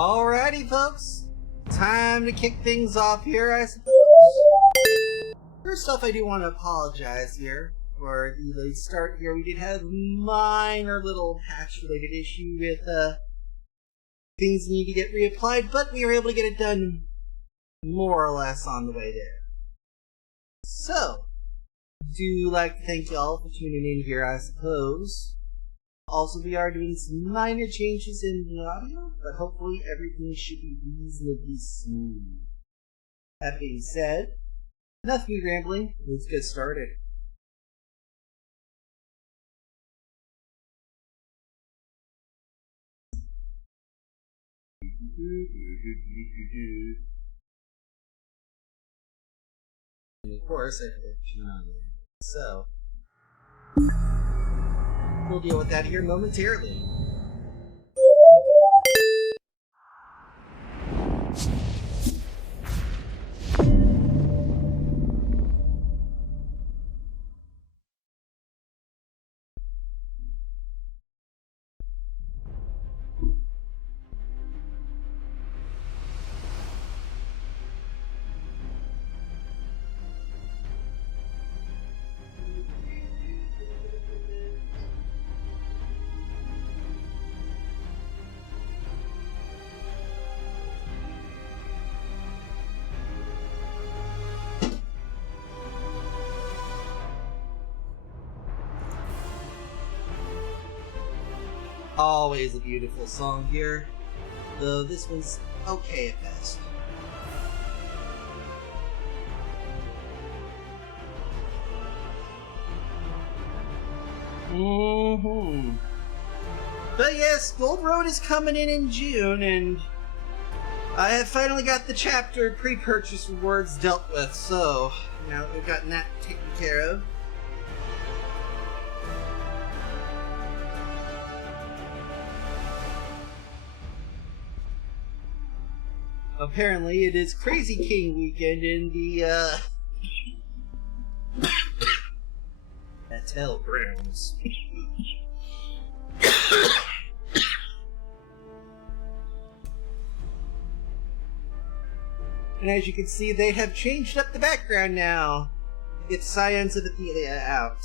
Alrighty, folks. Time to kick things off here, I suppose. First off, I do want to apologize here for the late start here. We did have a minor little patch-related issue with things that need to get reapplied, but we were able to get it done more or less on the way there. So, do like to thank y'all for tuning in here, I suppose. Also, we are doing some minor changes in the audio, but hopefully everything should be reasonably smooth. That being said, enough of me rambling, let's get started. And of course, I have to turn on the so we'll deal with that here momentarily. Always a beautiful song here, though this one's okay at best. But yes, Gold Road is coming in June, and I have finally got the chapter pre-purchase rewards dealt with, so now that we've gotten that taken care of. Apparently, it is Crazy King weekend in the, Hell grounds. And as you can see, they have changed up the background now. It's Scions of Athelia out.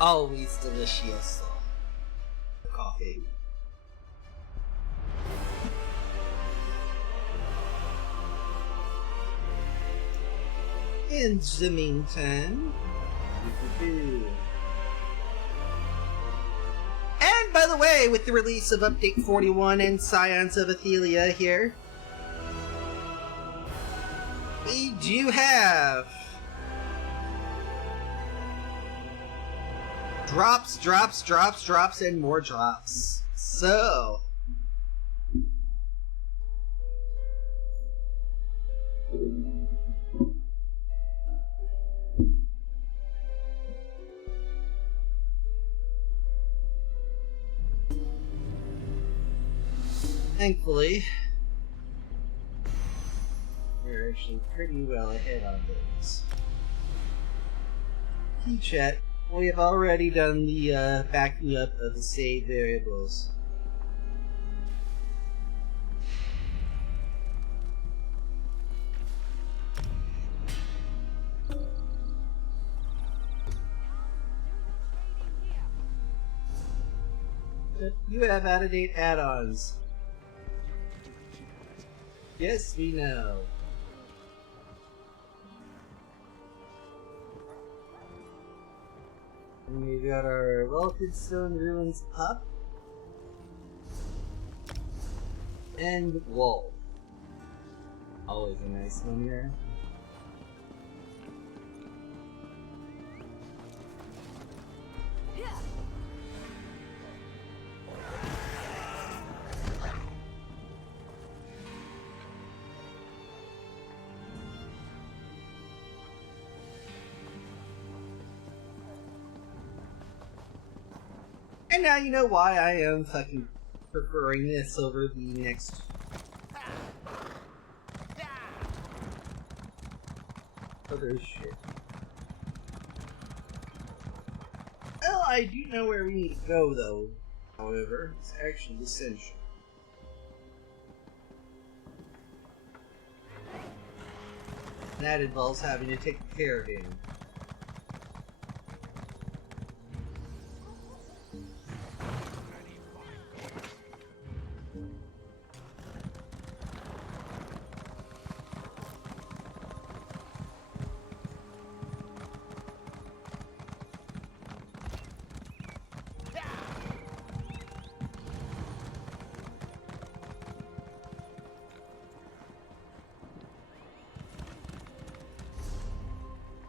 Always delicious coffee. In the meantime, and by the way, with the release of Update 41 and Scions of Athelia here, we do have drops, and more drops. So, thankfully, we're actually pretty well ahead on things. Key chat. We have already done the backing up of the save variables. But you have out-of-date add-ons. Yes, we know. And we got our Welted Stone Ruins Pup and Wolf. Always a nice one here. And now you know why I am fucking preferring this over the next other shit. Well, I do know where we need to go, though. However, it's actually essential. And that involves having to take care of him.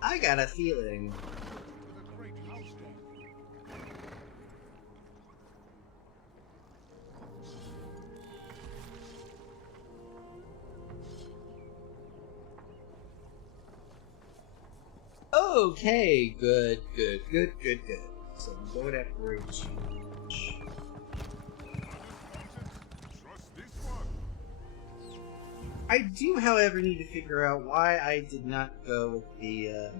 I got a feeling. Okay, good. So we go that bridge. I do, however, need to figure out why I did not go with the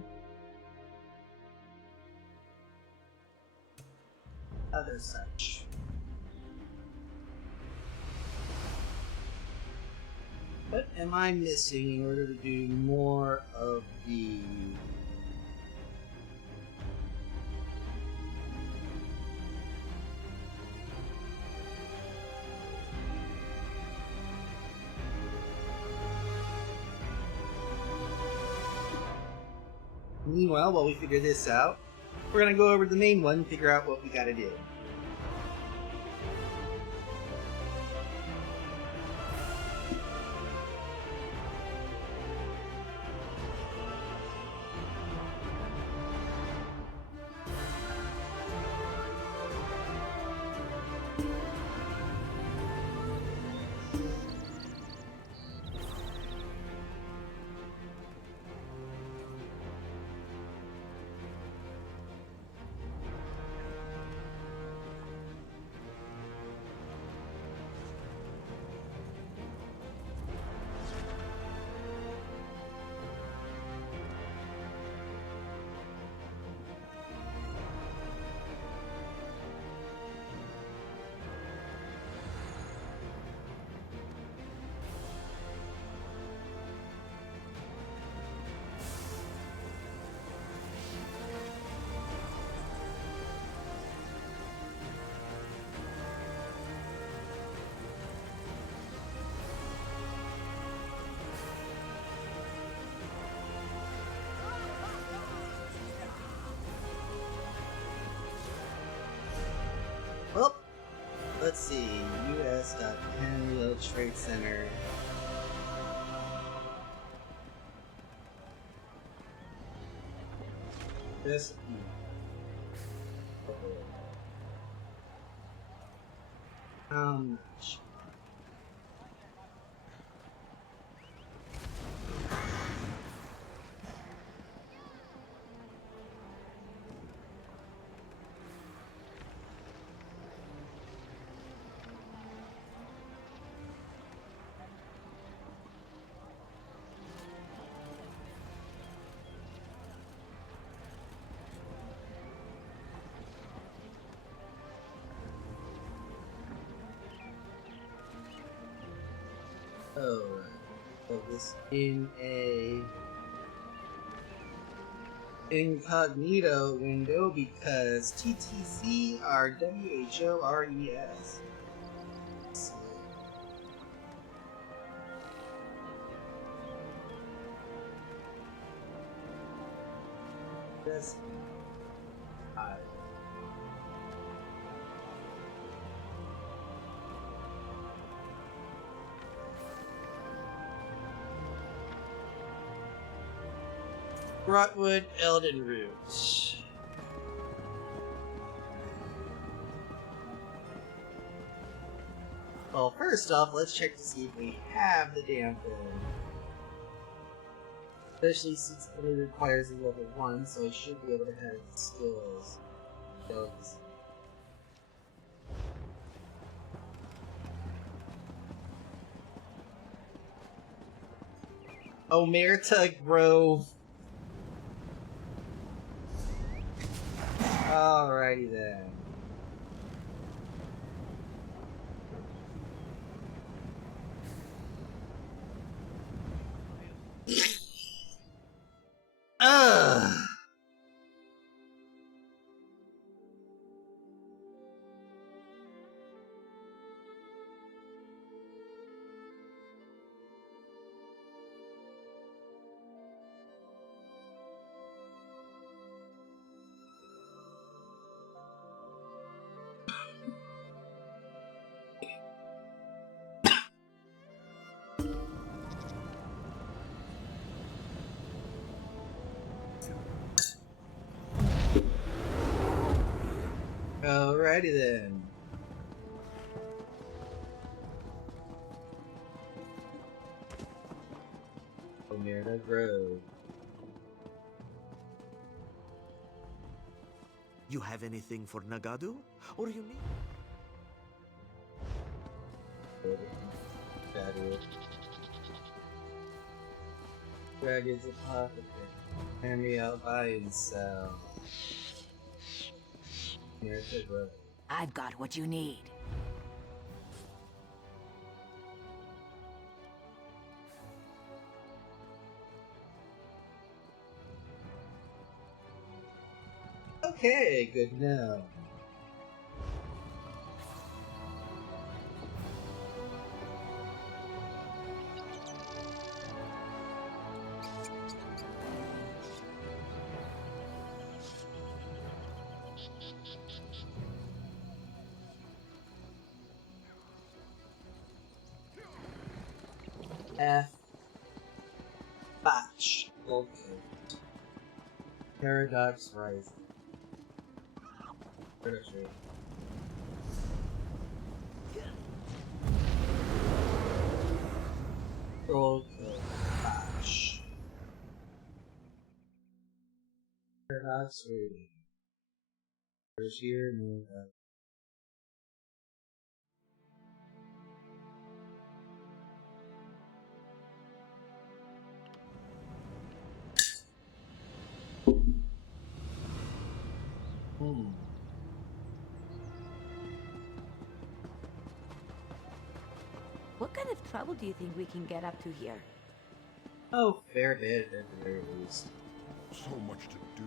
other such. What am I missing in order to do more of the... Meanwhile, while we figure this out, we're gonna go over to the main one and figure out what we gotta do. Well, let's see. US.10 World Trade Center. This. How much? Alright. So this in a incognito window because TTC are WHORES. So, that's Rotwood Elden Roots. Well, first off, let's check to see if we have the damn thing. Especially since it only requires a level 1, so I should be able to have skills. Omerta Grove Alrighty then. Ugh. Alrighty then. Omerta Grove. You have anything for Nagadu? Or you need? Dragon's Apothecary. Henry Albion Cell. Omerta Grove. I've got what you need. Okay, good to know. F. Batch. Okay. Paradox Rising. Treasure. Okay. Batch. Paradox Reading. There's here no What kind of trouble do you think we can get up to here? Oh, fair bit at the very least. So much to do.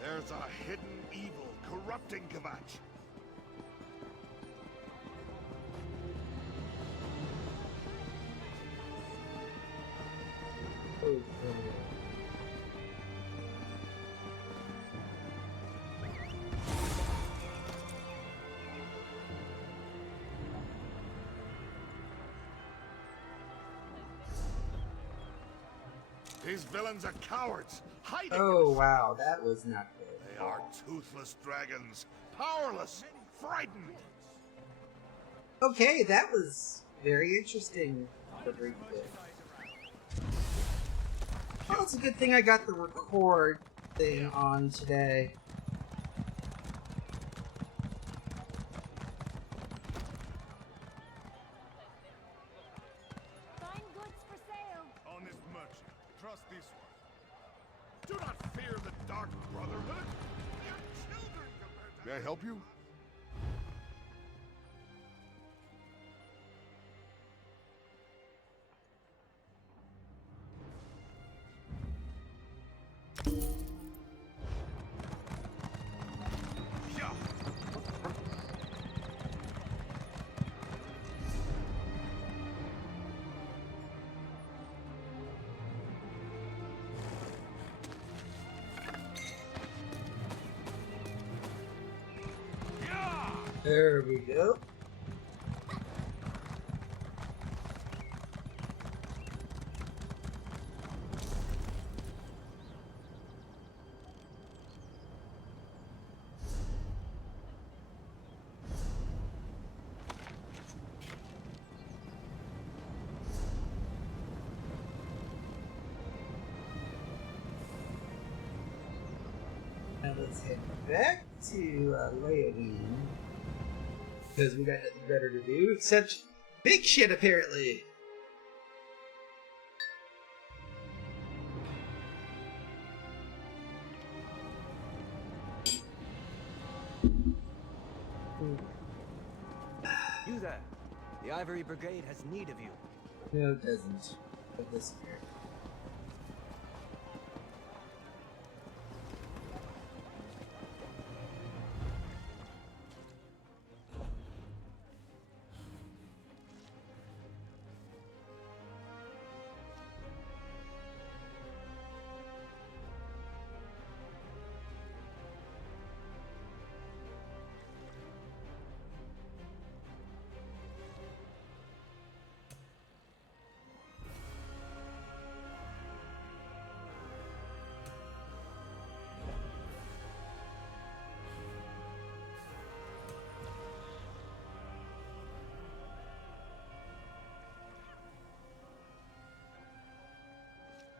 There's a hidden evil corrupting Kvatch. These villains are cowards, hiding. Oh wow, that was not good. They are toothless dragons, powerless, frightened. Okay, that was very interesting for a brief bit. Oh, it's a good thing I got the record thing on today. Fine goods for sale. Honest merchant, trust this one. Do not fear the Dark Brotherhood. They are children compared to. May I help you? There we go. Now let's head back to Leonine. Because we got nothing better to do except big shit, apparently. You there. The Ivory Brigade has need of you. No, it doesn't. But this here.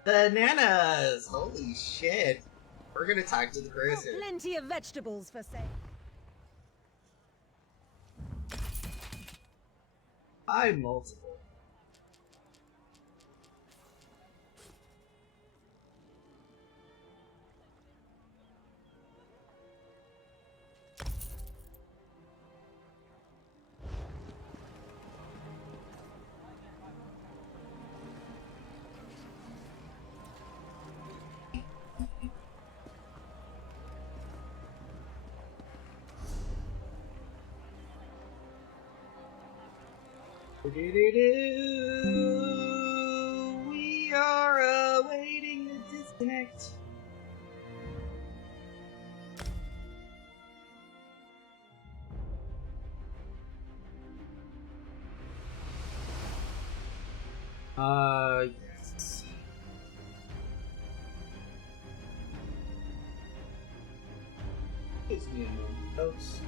Bananas! Holy shit. We're gonna talk to the grocer. Plenty of vegetables for sale. I'm multiple. We are awaiting the disconnect. Yes. Gives me a moment, folks.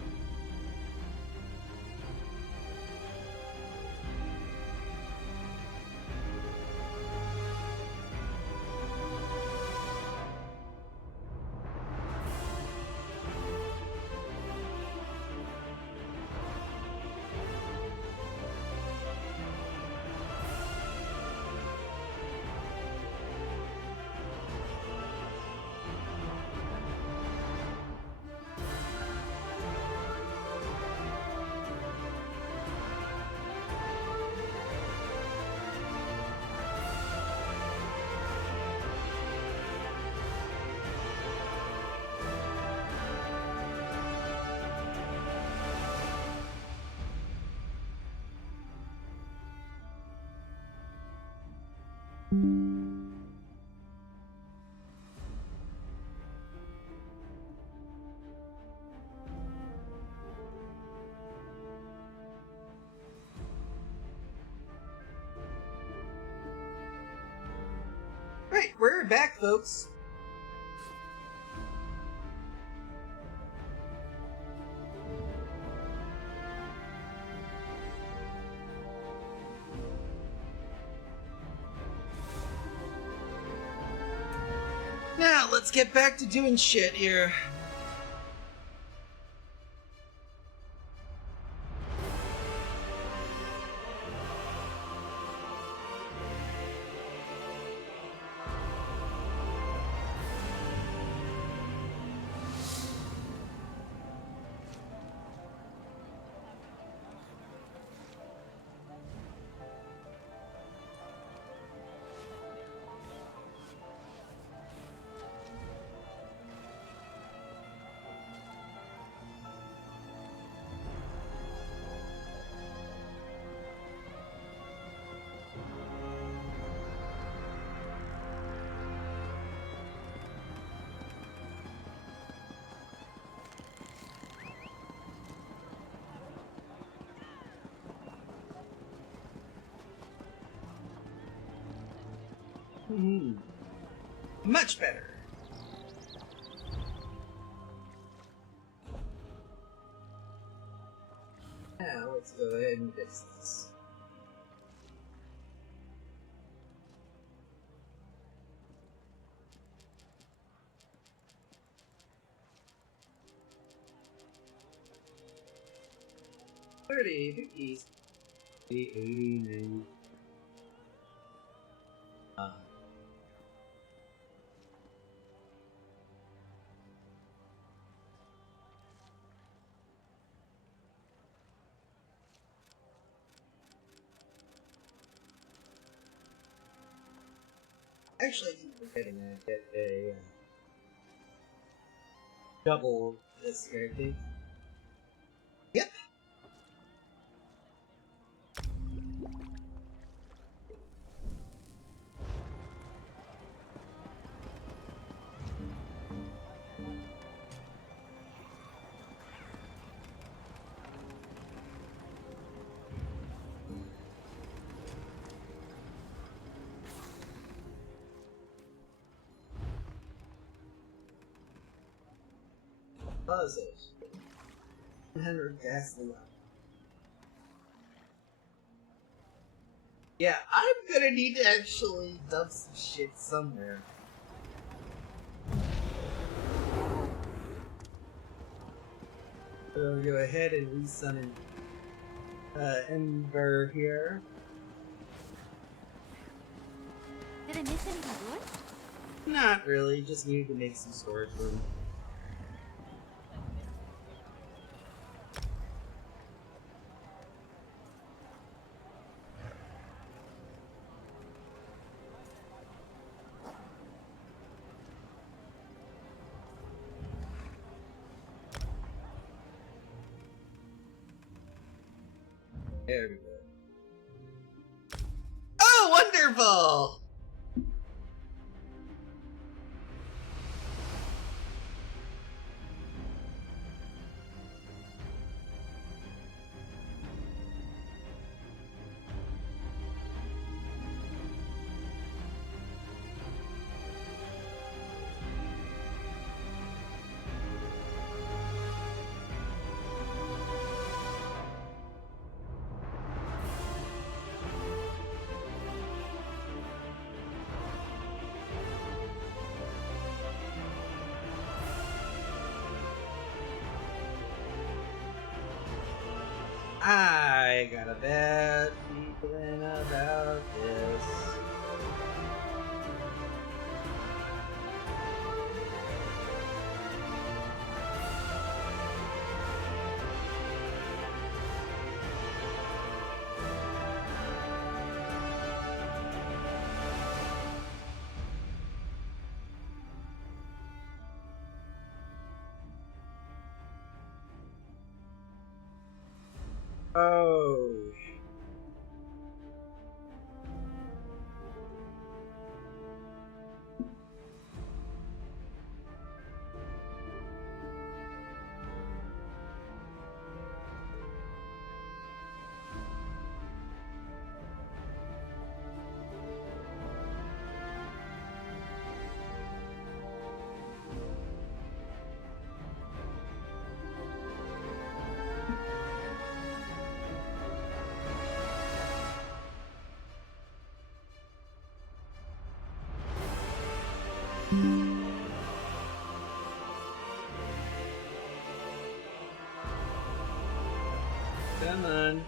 Right, we're back, folks. Now, let's get back to doing shit here. Much better. Now let's go ahead and fix this. $30, $50, $80, $90. Actually, I keep forgetting that I get a double this here, I think. Yep. Buzz it. 100 gas left. Yeah, I'm gonna need to actually dump some shit somewhere. So go ahead and resummon Ember here. Did I miss anything good? Not really, just needed to make some storage room. There we go. Oh, wonderful! I got a bad feeling about this. Oh. Come on.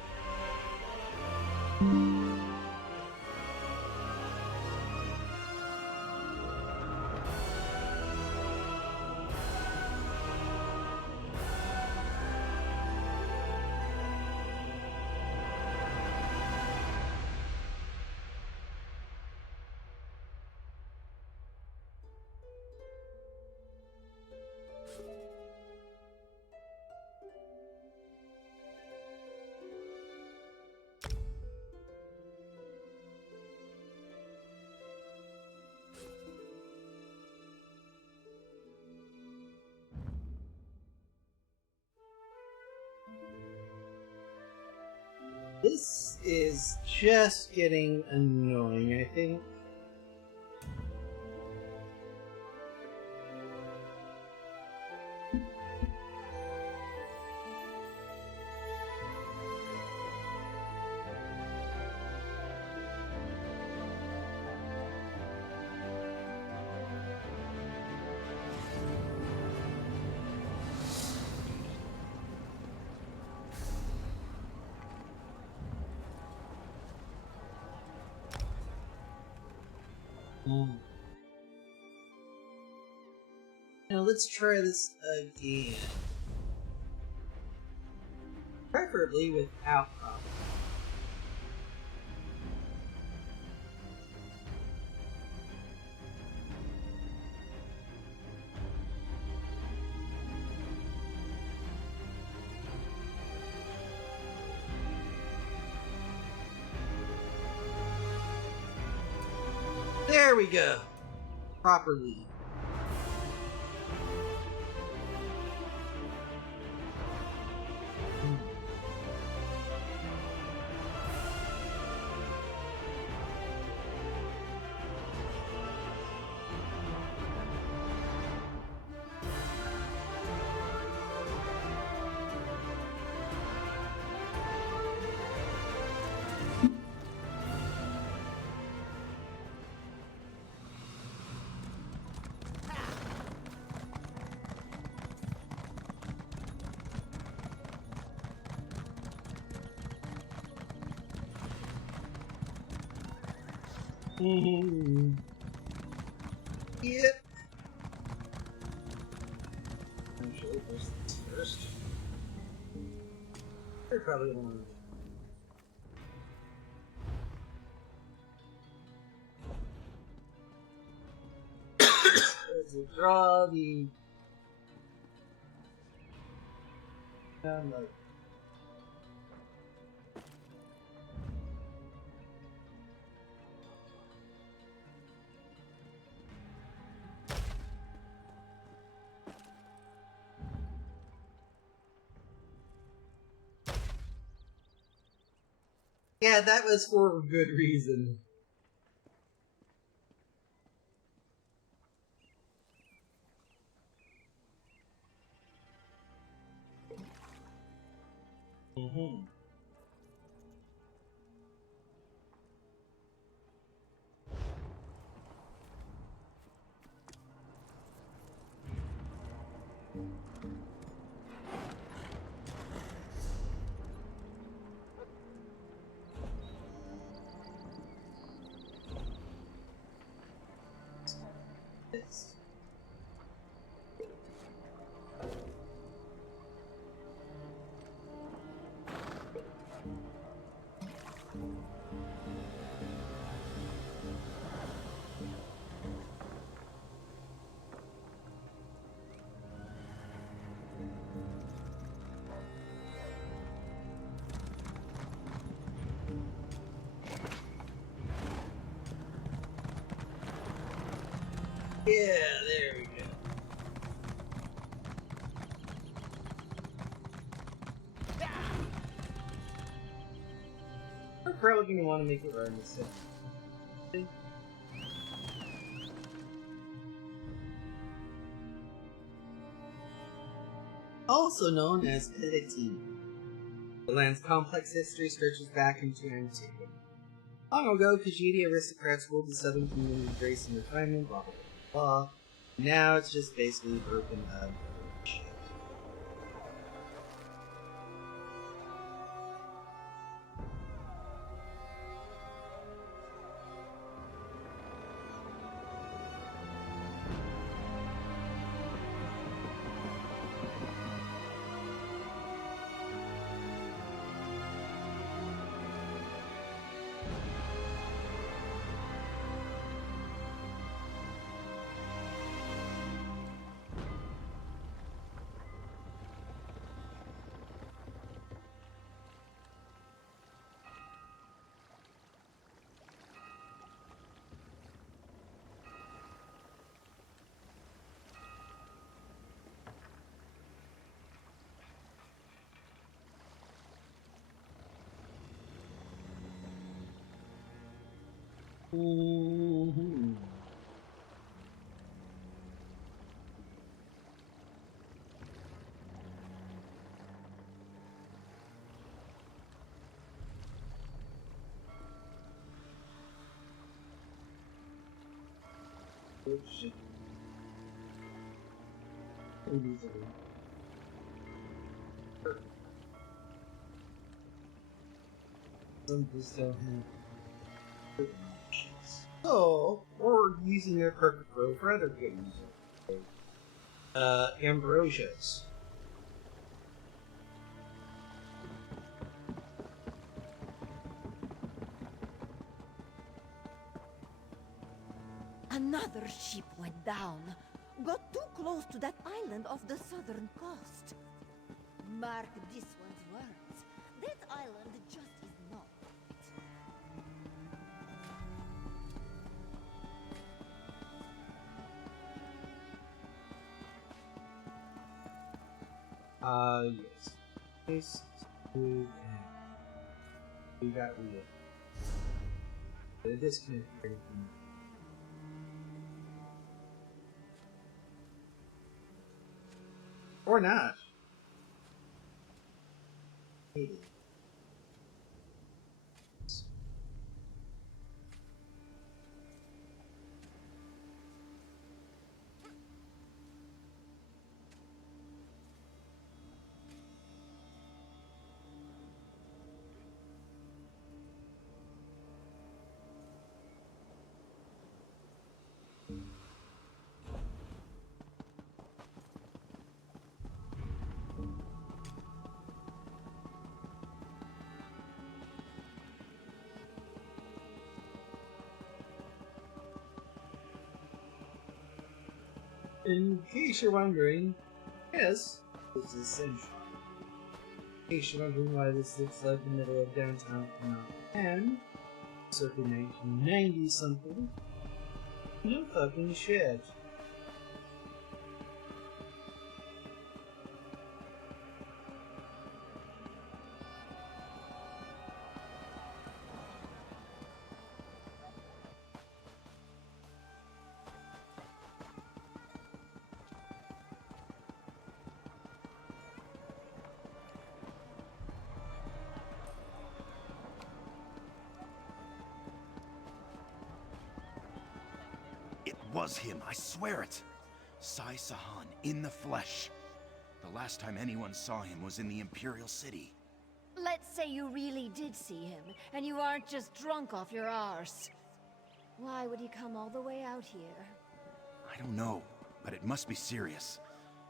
This is just getting annoying, I think. Mm. Now let's try this again. Preferably without problems. There we go. Properly. Yep. Actually, first things first. You're probably one. Let's draw the. Like, yeah, that was for a good reason. Mm-hmm. Yeah, there we go. We're probably going to want to make it run this thing. Also known as Pelletini. The land's complex history stretches back into antiquity. Long ago, Khajiit aristocrats ruled the southern kingdom with grace and refinement, blah blah blah blah. Now it's just basically broken up. Mm-hmm. Oh shit. Some just don't have. Oh, or using their perfect row for other games. Ambrosias. Another ship went down. Got too close to that island off the southern coast. Mark this one's words. That island just is not Yes. Case to we got real. The disconnect here from or not. Maybe. In case you're wondering, yes, this is essential. In case you're wondering why this looks like the middle of downtown Phnom Penh, circa 1990 something, no fucking shit. It was him, I swear it. Sai Sahan, in the flesh. The last time anyone saw him was in the Imperial City. Let's say you really did see him, and you aren't just drunk off your arse. Why would he come all the way out here? I don't know, but it must be serious.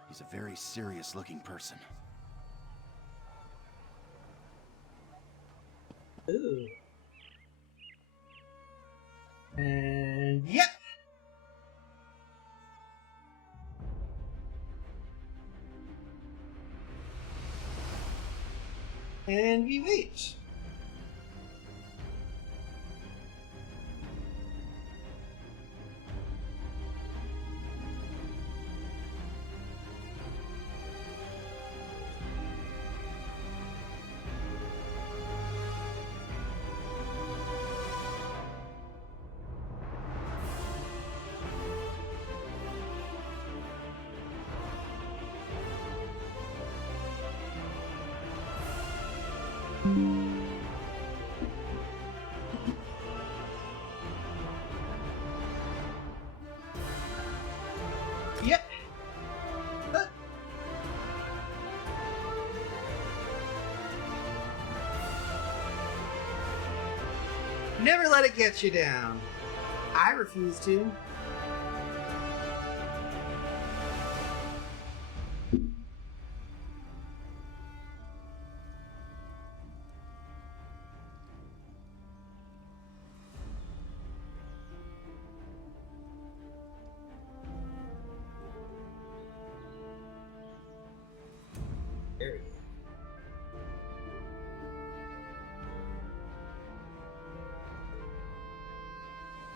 He's a very serious-looking person. Ooh. And yep. And we wait. Yep. Never let it get you down. I refuse to. There we go.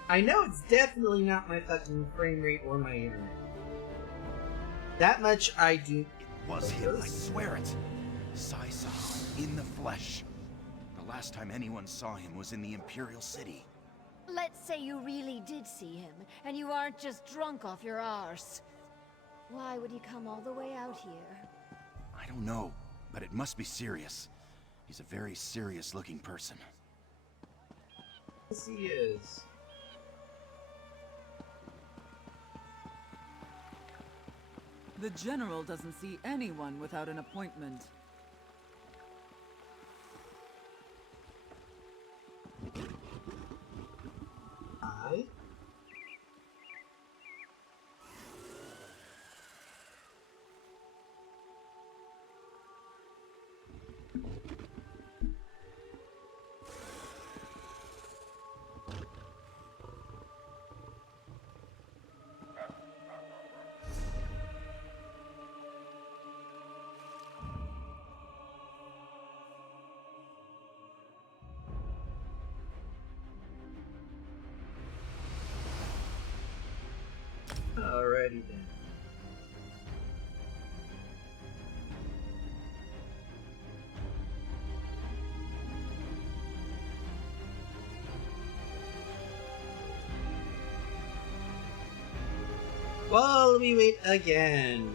I know it's definitely not my fucking frame rate or my internet. That much I do. It was him, I swear it. Sai Sahan, in the flesh. The last time anyone saw him was in the Imperial City. Let's say you really did see him, and you aren't just drunk off your arse. Why would he come all the way out here? I don't know, but it must be serious. He's a very serious-looking person. Yes, he is. The General doesn't see anyone without an appointment. I Alrighty then. Well, we wait again.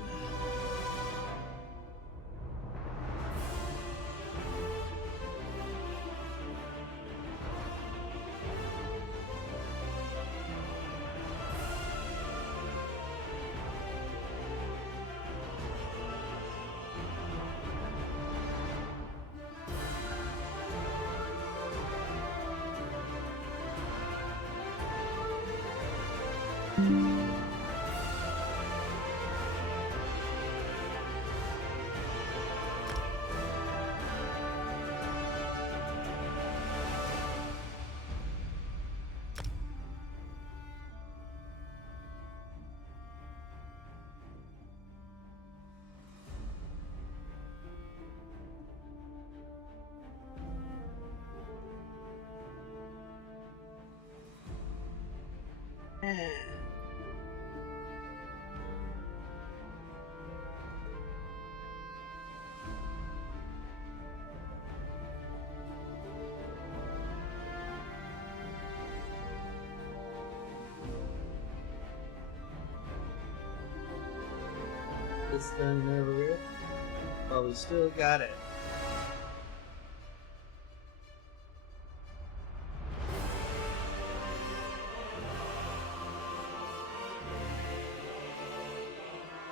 This done over here. But we still got it.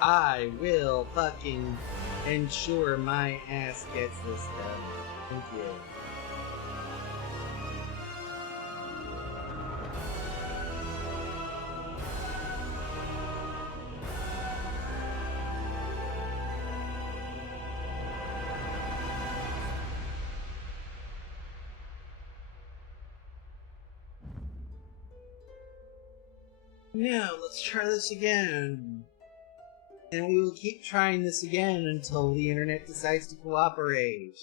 I will fucking ensure my ass gets this done. Thank you. Now, let's try this again. And we will keep trying this again until the internet decides to cooperate.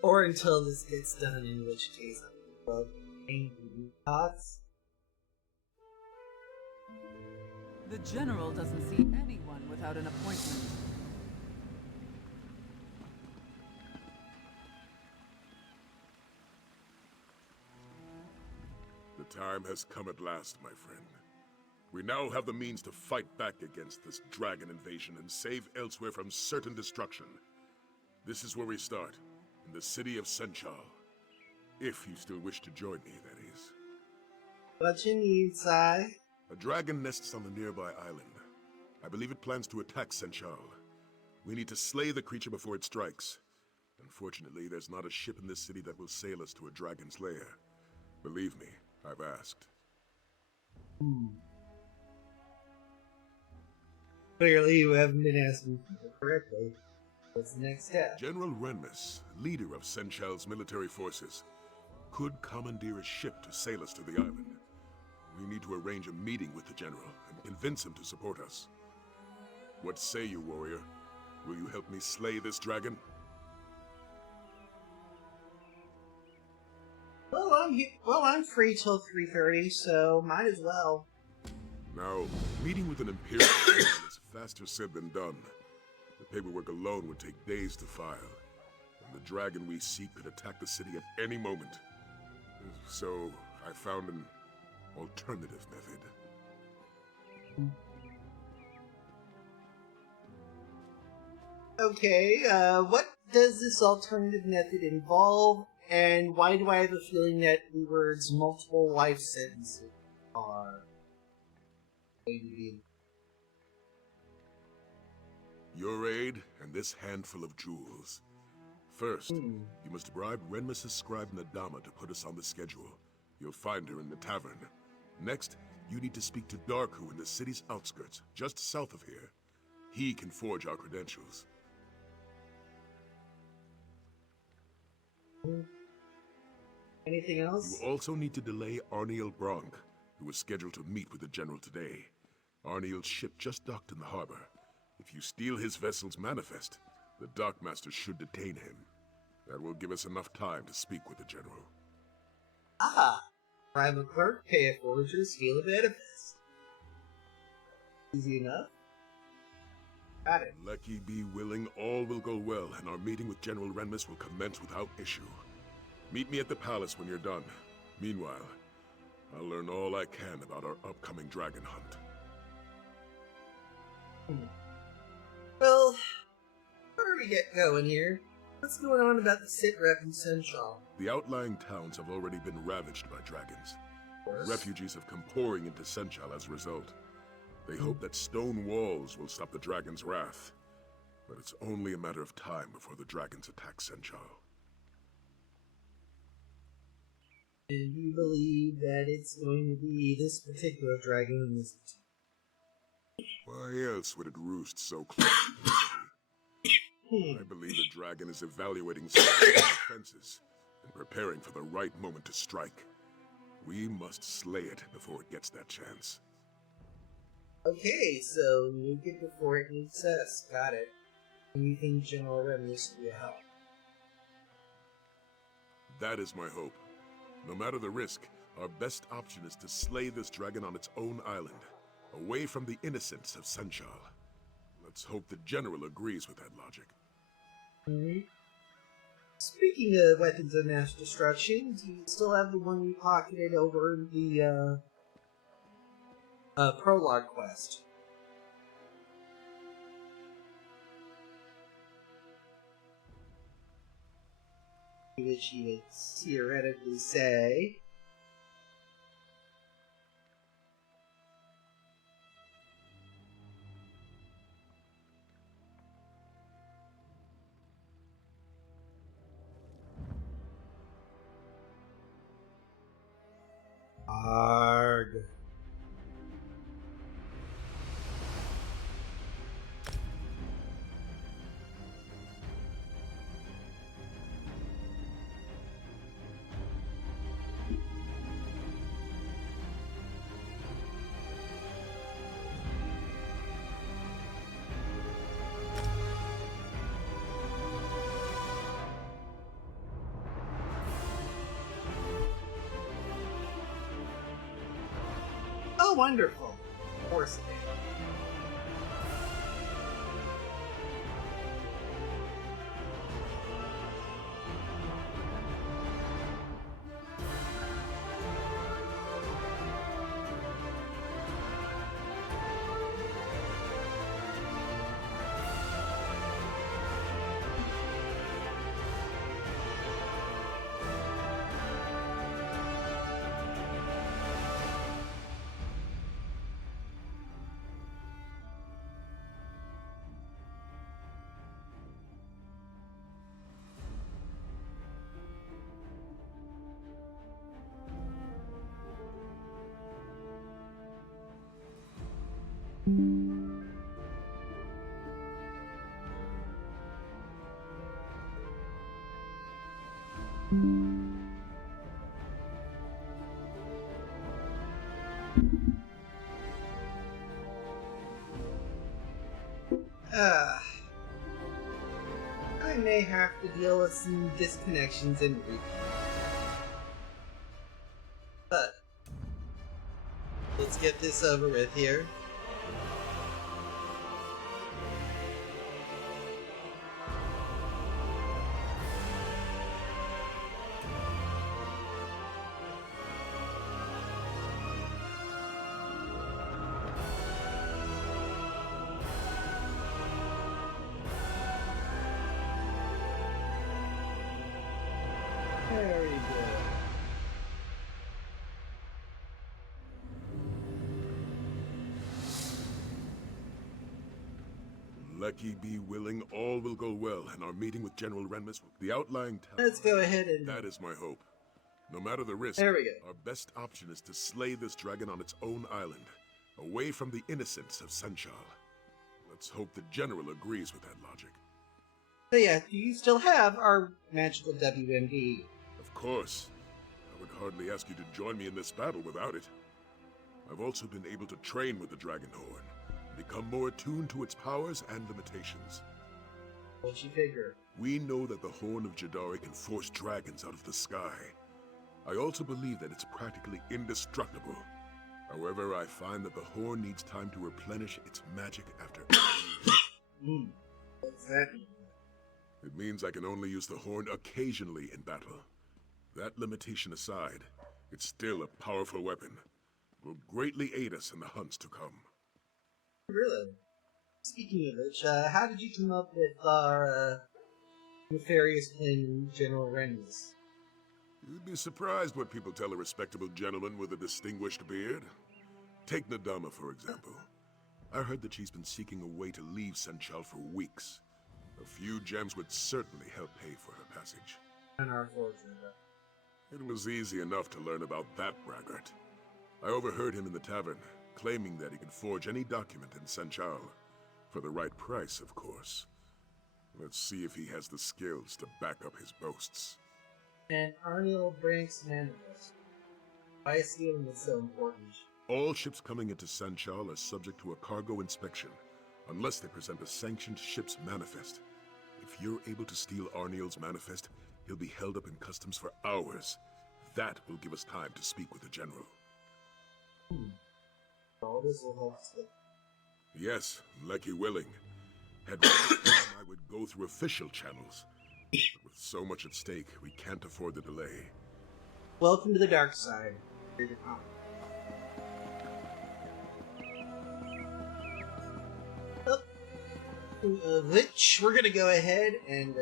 Or until this gets done, in which case I'm above angry thoughts. The General doesn't see anyone without an appointment. The time has come at last, my friend. We now have the means to fight back against this dragon invasion and save elsewhere from certain destruction. This is where we start, in the city of Senchal. If you still wish to join me, that is. What you need, Sai? A dragon nests on the nearby island. I believe it plans to attack Senchal. We need to slay the creature before it strikes. Unfortunately, there's not a ship in this city that will sail us to a dragon's lair. Believe me, I've asked. Clearly, you haven't been asking correctly. What's the next step? General Renmus, leader of Senchal's military forces, could commandeer a ship to sail us to the island. We need to arrange a meeting with the general and convince him to support us. What say you, warrior? Will you help me slay this dragon? Well, I'm free till 3:30, so might as well. Now, meeting with an Imperial general is faster said than done. The paperwork alone would take days to file, and the dragon we seek could attack the city at any moment. So, I found an alternative method. Okay, what does this alternative method involve, and why do I have a feeling that Uber's multiple life sentences are going to be... Your aid and this handful of jewels. First, you must bribe Renmus' scribe Nadama to put us on the schedule. You'll find her in the tavern. Next, you need to speak to Darku in the city's outskirts, just south of here. He can forge our credentials. Anything else? You also need to delay Arniel Bronk, who was scheduled to meet with the general today. Arniel's ship just docked in the harbor. If you steal his vessel's manifest, the dockmaster should detain him. That will give us enough time to speak with the general. Ah, Bribe a clerk, pay a forger, steal a benefit. Easy enough. Got it. Lucky be willing, all will go well, and our meeting with General Renmus will commence without issue. Meet me at the palace when you're done. Meanwhile, I'll learn all I can about our upcoming dragon hunt. Well, before we get going here, what's going on about the sitrep in Central? The outlying towns have already been ravaged by dragons. Refugees have come pouring into Senchal as a result. They hope that stone walls will stop the dragon's wrath. But it's only a matter of time before the dragons attack Senchal. And you believe that it's going to be this particular dragon in this... Why else would it roost so close to the city? I believe the dragon is evaluating defenses and preparing for the right moment to strike. We must slay it before it gets that chance. Okay, so nuke it before it needs us. Got it. And you think General Renmus will help? That is my hope. No matter the risk, our best option is to slay this dragon on its own island, away from the innocents of Senchal. Let's hope the General agrees with that logic. Speaking of weapons of mass destruction, do you still have the one you pocketed over in the prologue quest? Which you would theoretically say... Arg. Oh, wonderful. Of course it did. I may have to deal with some disconnections and but let's get this over with here. Very good. Lucky be willing, all will go well, and our meeting with General Renmus will... The outlying town... Let's go ahead and... That is my hope. No matter the risk, There we go. our best option is to slay this dragon on its own island, away from the innocents of Senchal. Let's hope the General agrees with that logic. So yeah, do you still have our magical WMD? Of course. I would hardly ask you to join me in this battle without it. I've also been able to train with the Dragon Horn, and become more attuned to its powers and limitations. What'd you figure? We know that the Horn of Jadari can force dragons out of the sky. I also believe that it's practically indestructible. However, I find that the horn needs time to replenish its magic after. What's that mean? It means I can only use the horn occasionally in battle. That limitation aside, it's still a powerful weapon. It will greatly aid us in the hunts to come. Really? Speaking of which, how did you come up with our nefarious plan, General Rennies? You'd be surprised what people tell a respectable gentleman with a distinguished beard. Take Nadama, for example. I heard that she's been seeking a way to leave Senchal for weeks. A few gems would certainly help pay for her passage. And our fortune. It was easy enough to learn about that braggart. I overheard him in the tavern, claiming that he could forge any document in Senchal. For the right price, of course. Let's see if he has the skills to back up his boasts. And Arniel Brank's manifest. Why is stealing is so important? All ships coming into Senchal are subject to a cargo inspection, unless they present a sanctioned ship's manifest. If you're able to steal Arniel's manifest, he'll be held up in customs for hours. That will give us time to speak with the general. All this will help us. Yes, lucky willing. Had I would go through official channels. But with so much at stake, we can't afford the delay. Welcome to the dark side. Which we're gonna go ahead and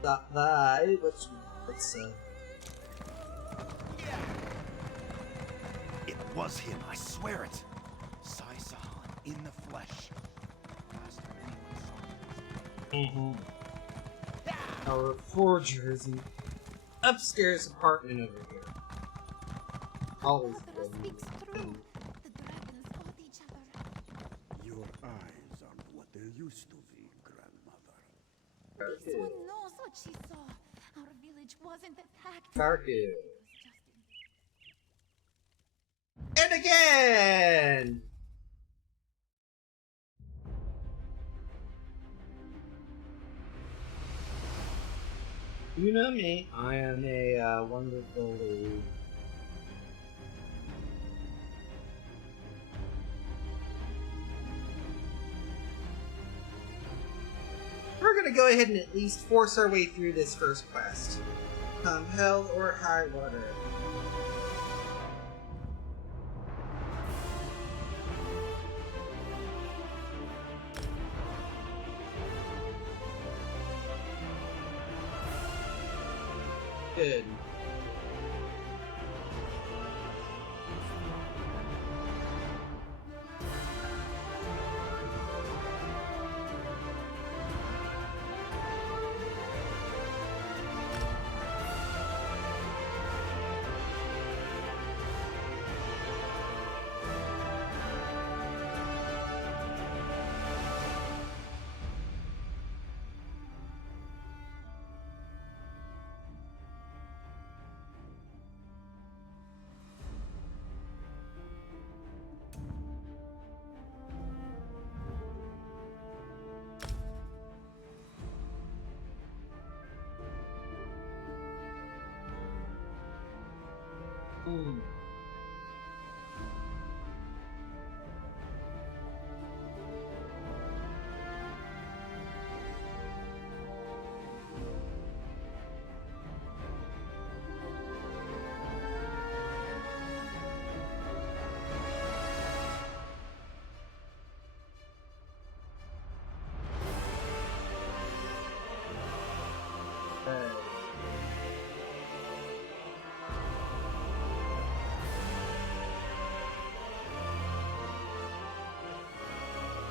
stop by. Let's It was him, I swear it. Sai Sahan in the flesh. Last time anyone saw him. Our forger is in upstairs apartment over here. Always Mother good. speaks true. The dragons fought each other. Your eyes aren't what they used to be, grandmother. This one knows what she saw. Our village wasn't attacked. Tarku. It was just And again! You know me, I am a wonderful lady. We're gonna go ahead and at least force our way through this first quest. Come hell or high water. Good.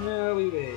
Now we wait.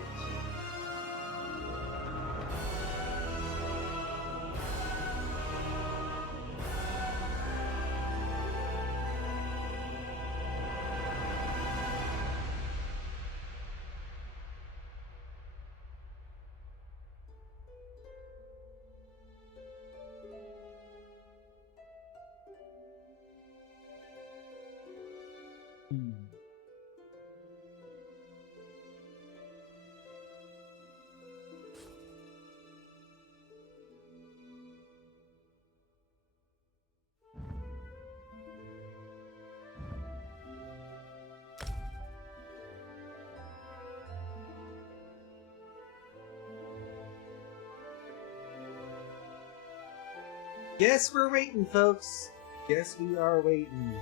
Guess we're waiting, folks. Guess we are waiting.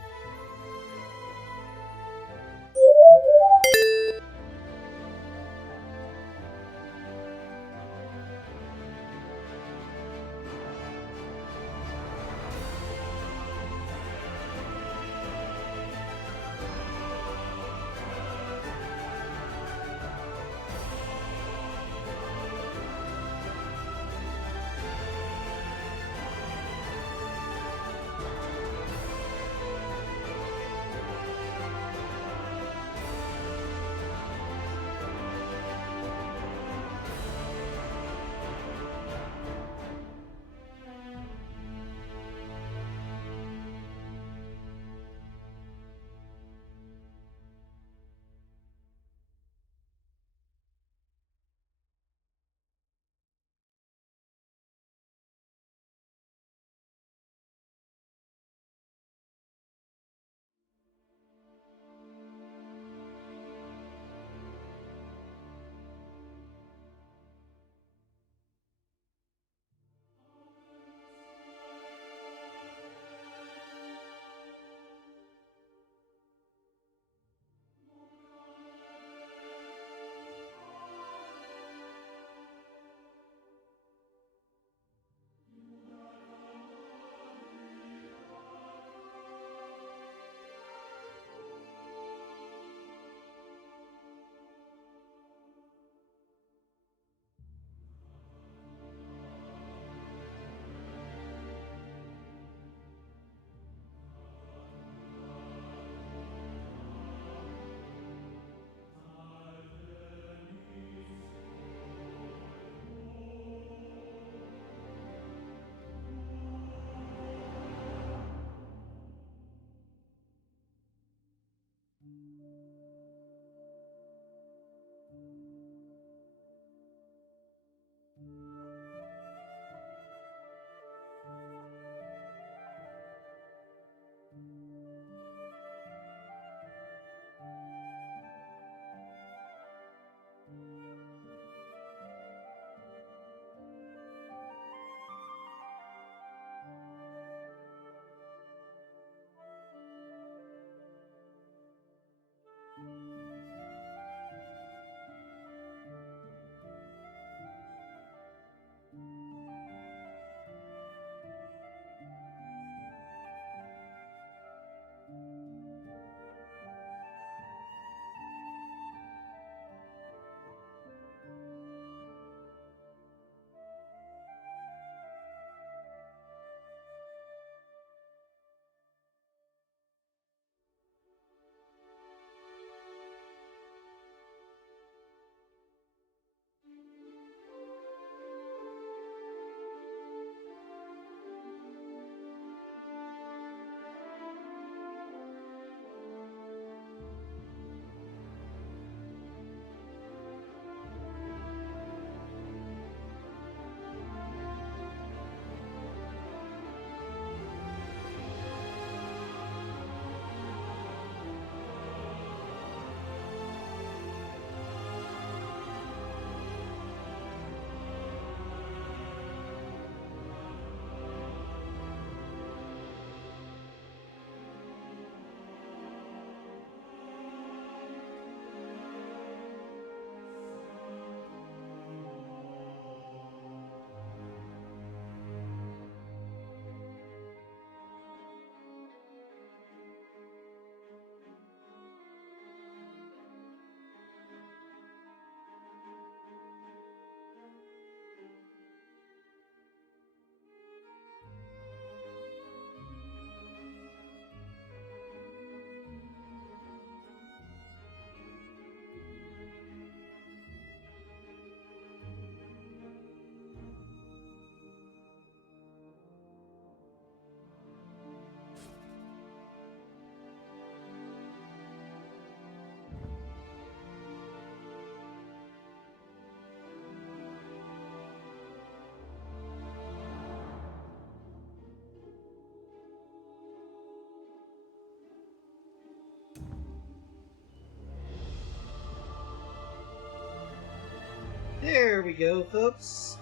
There we go, folks.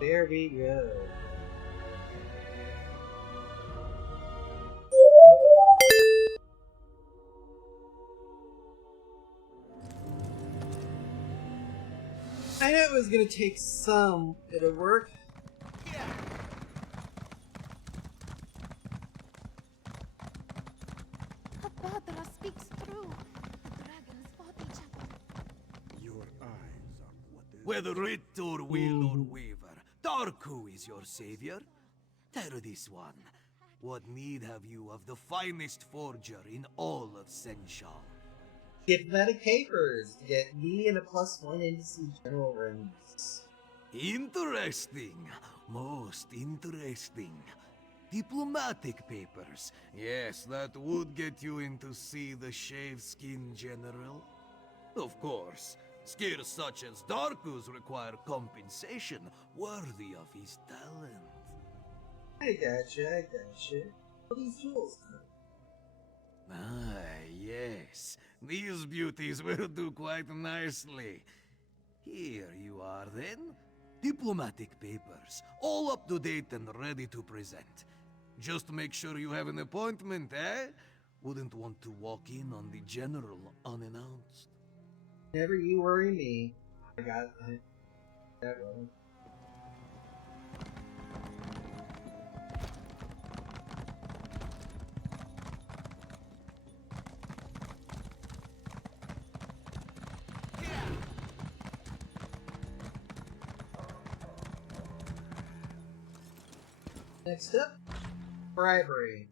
There we go. I know it was gonna take some bit of work. Abadra speaks true. The dragons fought each other. Your eyes are what they Whether writ or will or waver, Darku is your savior. Tell this one, what need have you of the finest forger in all of Senshal? Diplomatic papers to get me and a +1 in to see General Rems. Interesting. Most interesting. Diplomatic papers. Yes, that would get you in to see the Shave-Skin General. Of course, skills such as Darku's require compensation worthy of his talent. I gotcha. What are these jewels? Ah, yes. These beauties will do quite nicely. Here you are, then. Diplomatic papers, all up to date and ready to present. Just make sure you have an appointment, eh? Wouldn't want to walk in on the General unannounced. Never you worry me. I got that one. Next up, bribery.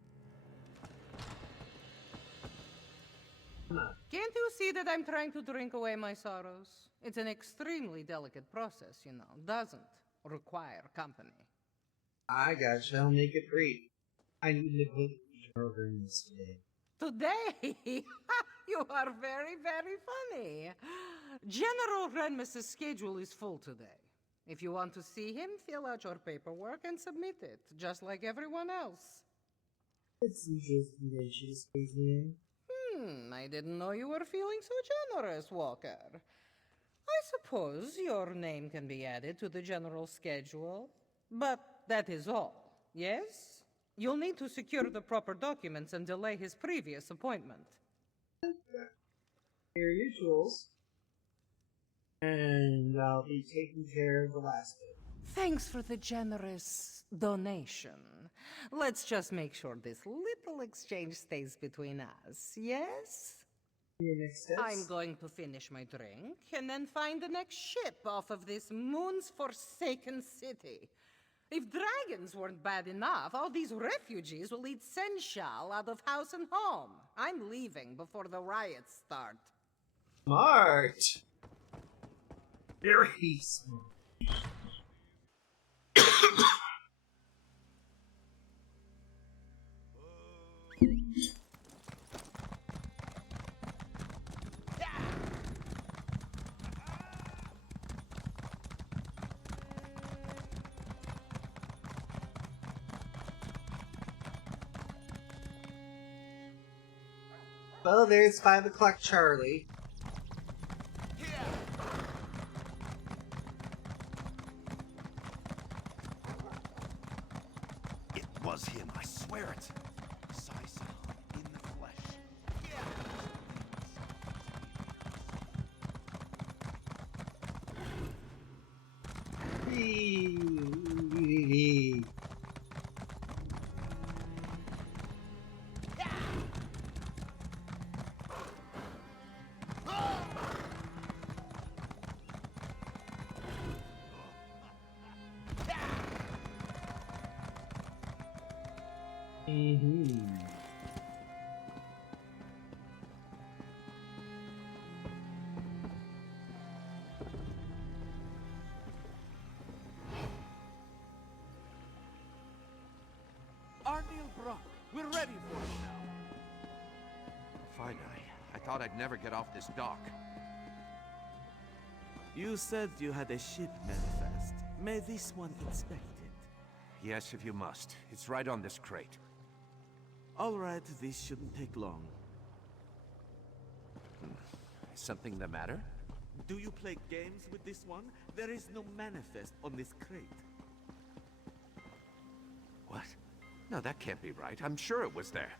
Can't you see that I'm trying to drink away my sorrows? It's an extremely delicate process, you know. Doesn't require company. I gotcha. I'll make it free. I need to put over in this today. Today, you are very, very funny. General Renmus's schedule is full today. If you want to see him, fill out your paperwork and submit it, just like everyone else. It's just delicious, man. I didn't know you were feeling so generous, Walker. I suppose your name can be added to the general schedule, but that is all, yes? You'll need to secure the proper documents and delay his previous appointment. Here are your jewels. And I'll be taking care of the last bit. Thanks for the generous donation. Let's just make sure this little exchange stays between us, yes? Your next steps? I'm going to finish my drink and then find the next ship off of this moon's forsaken city. If dragons weren't bad enough, all these refugees will eat Senshal out of house and home. I'm leaving before the riots start. Smart. Very smart. Well, there's 5 o'clock Charlie. It was him, I swear it. Sai in the flesh. Arnil Brock, we're ready for you now. Finally. I thought I'd never get off this dock. You said you had a ship manifest. May this one inspect it? Yes, if you must. It's right on this crate. All right, this shouldn't take long. Is something the matter? Do you play games with this one? There is no manifest on this crate. What? No, that can't be right. I'm sure it was there.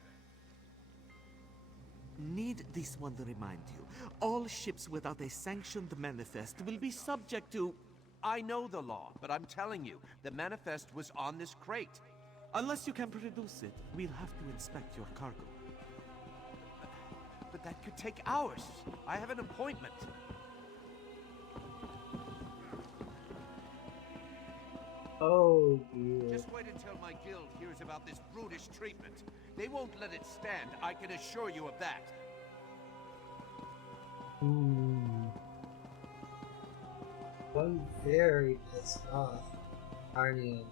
Need this one to remind you. All ships without a sanctioned manifest will be subject to... I know the law, but I'm telling you, the manifest was on this crate. Unless you can produce it, we'll have to inspect your cargo. But that could take hours. I have an appointment. Oh dear. Just wait until my guild hears about this brutish treatment. They won't let it stand, I can assure you of that. I'm very pissed off. Arnie.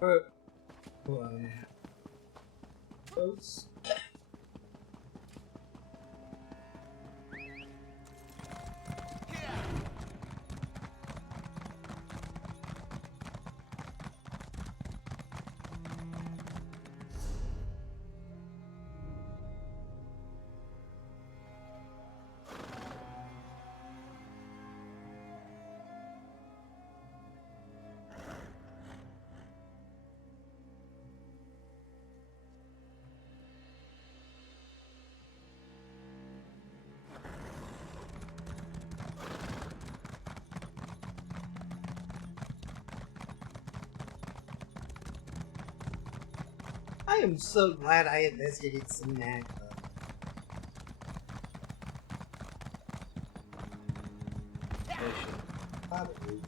Boy. Folks. I am so glad I invested in some magma. Probably.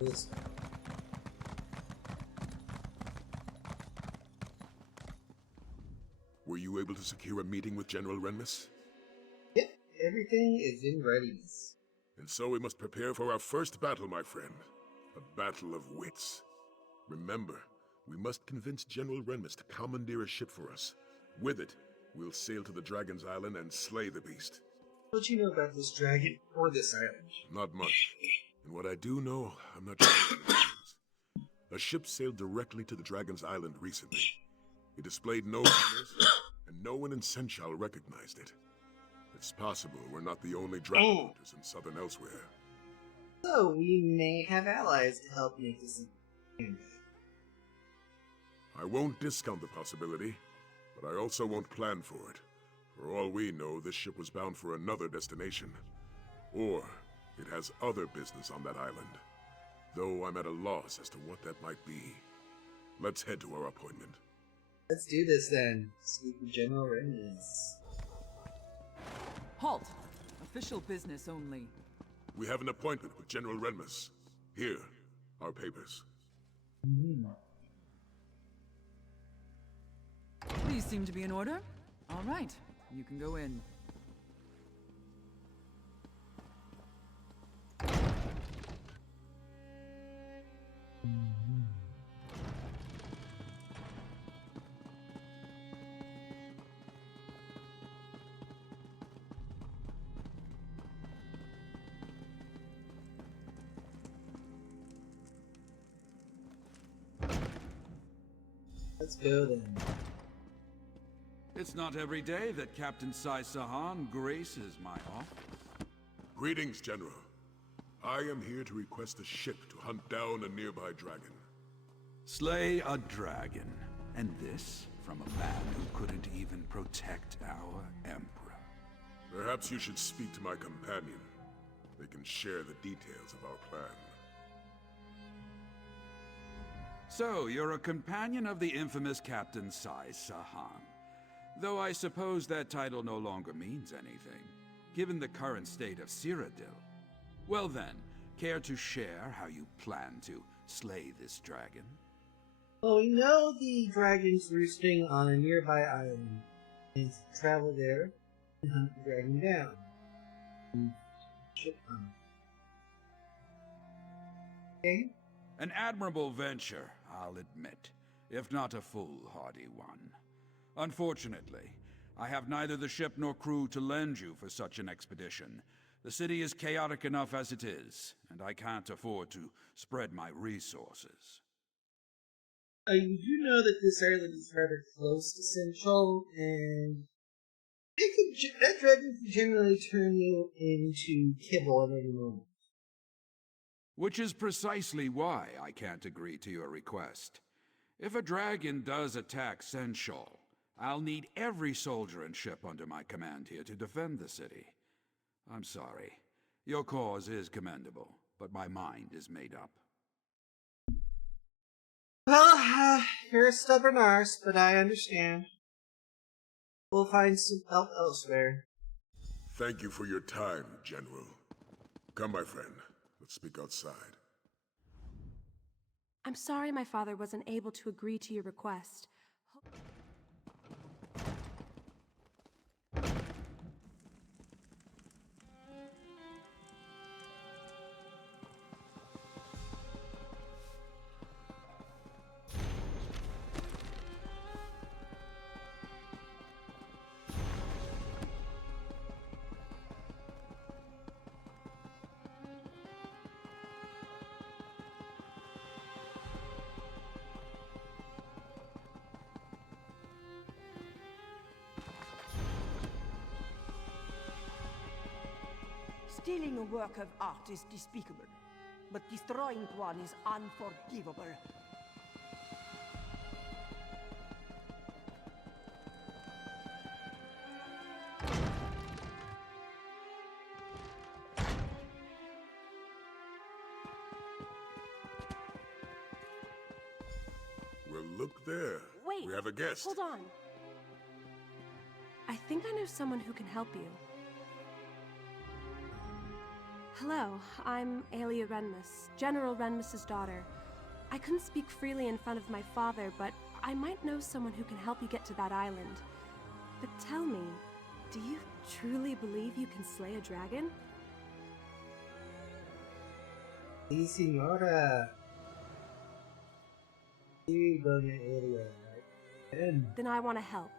This. Were you able to secure a meeting with General Renmus? Yep, everything is in readiness. And so we must prepare for our first battle, my friend. A battle of wits. Remember, we must convince General Renmus to commandeer a ship for us. With it, we'll sail to the Dragon's Island and slay the beast. What do you know about this dragon or this island? Not much. And what I do know, I'm not sure what it is. A ship sailed directly to the Dragon's Island recently. It displayed no banners, and no one in Senchal recognized it. It's possible we're not the only dragon hunters in southern elsewhere. So we may have allies to help make this happen. I won't discount the possibility, but I also won't plan for it. For all we know, this ship was bound for another destination. Or it has other business on that island. Though I'm at a loss as to what that might be. Let's head to our appointment. Let's do this then. Speak with General Renmus. Halt! Official business only. We have an appointment with General Renmus. Here, our papers. These seem to be in order. All right, you can go in. Let's go then. It's not every day that Captain Sai Sahan graces my office. Greetings, General. I am here to request a ship to hunt down a nearby dragon. Slay a dragon. And this from a man who couldn't even protect our Emperor. Perhaps you should speak to my companion. They can share the details of our plan. So, you're a companion of the infamous Captain Sai Sahan. Though I suppose that title no longer means anything, given the current state of Cyrodiil. Well then, care to share how you plan to slay this dragon? Well, we know the dragon's roosting on a nearby island. And travel there and hunt the dragon down. Ship hunt. Okay? An admirable venture, I'll admit, if not a foolhardy one. Unfortunately, I have neither the ship nor crew to lend you for such an expedition. The city is chaotic enough as it is, and I can't afford to spread my resources. You do know that this island is rather close to Central, and that dragon can generally turn you into kibble at any moment. Which is precisely why I can't agree to your request. If a dragon does attack Senshal, I'll need every soldier and ship under my command here to defend the city. I'm sorry. Your cause is commendable, but my mind is made up. Well, you're a stubborn arse, but I understand. We'll find some help elsewhere. Thank you for your time, General. Come, my friend. Let's speak outside. I'm sorry my father wasn't able to agree to your request. Stealing a work of art is despicable, but destroying one is unforgivable. Well, look there. Wait, We have a guest. hold on. I think I know someone who can help you. Hello, I'm Aelia Renmus, General Renmus's daughter. I couldn't speak freely in front of my father, but I might know someone who can help you get to that island. But tell me, do you truly believe you can slay a dragon? Si, Signora. Si, Doña Aelia. Then I want to help.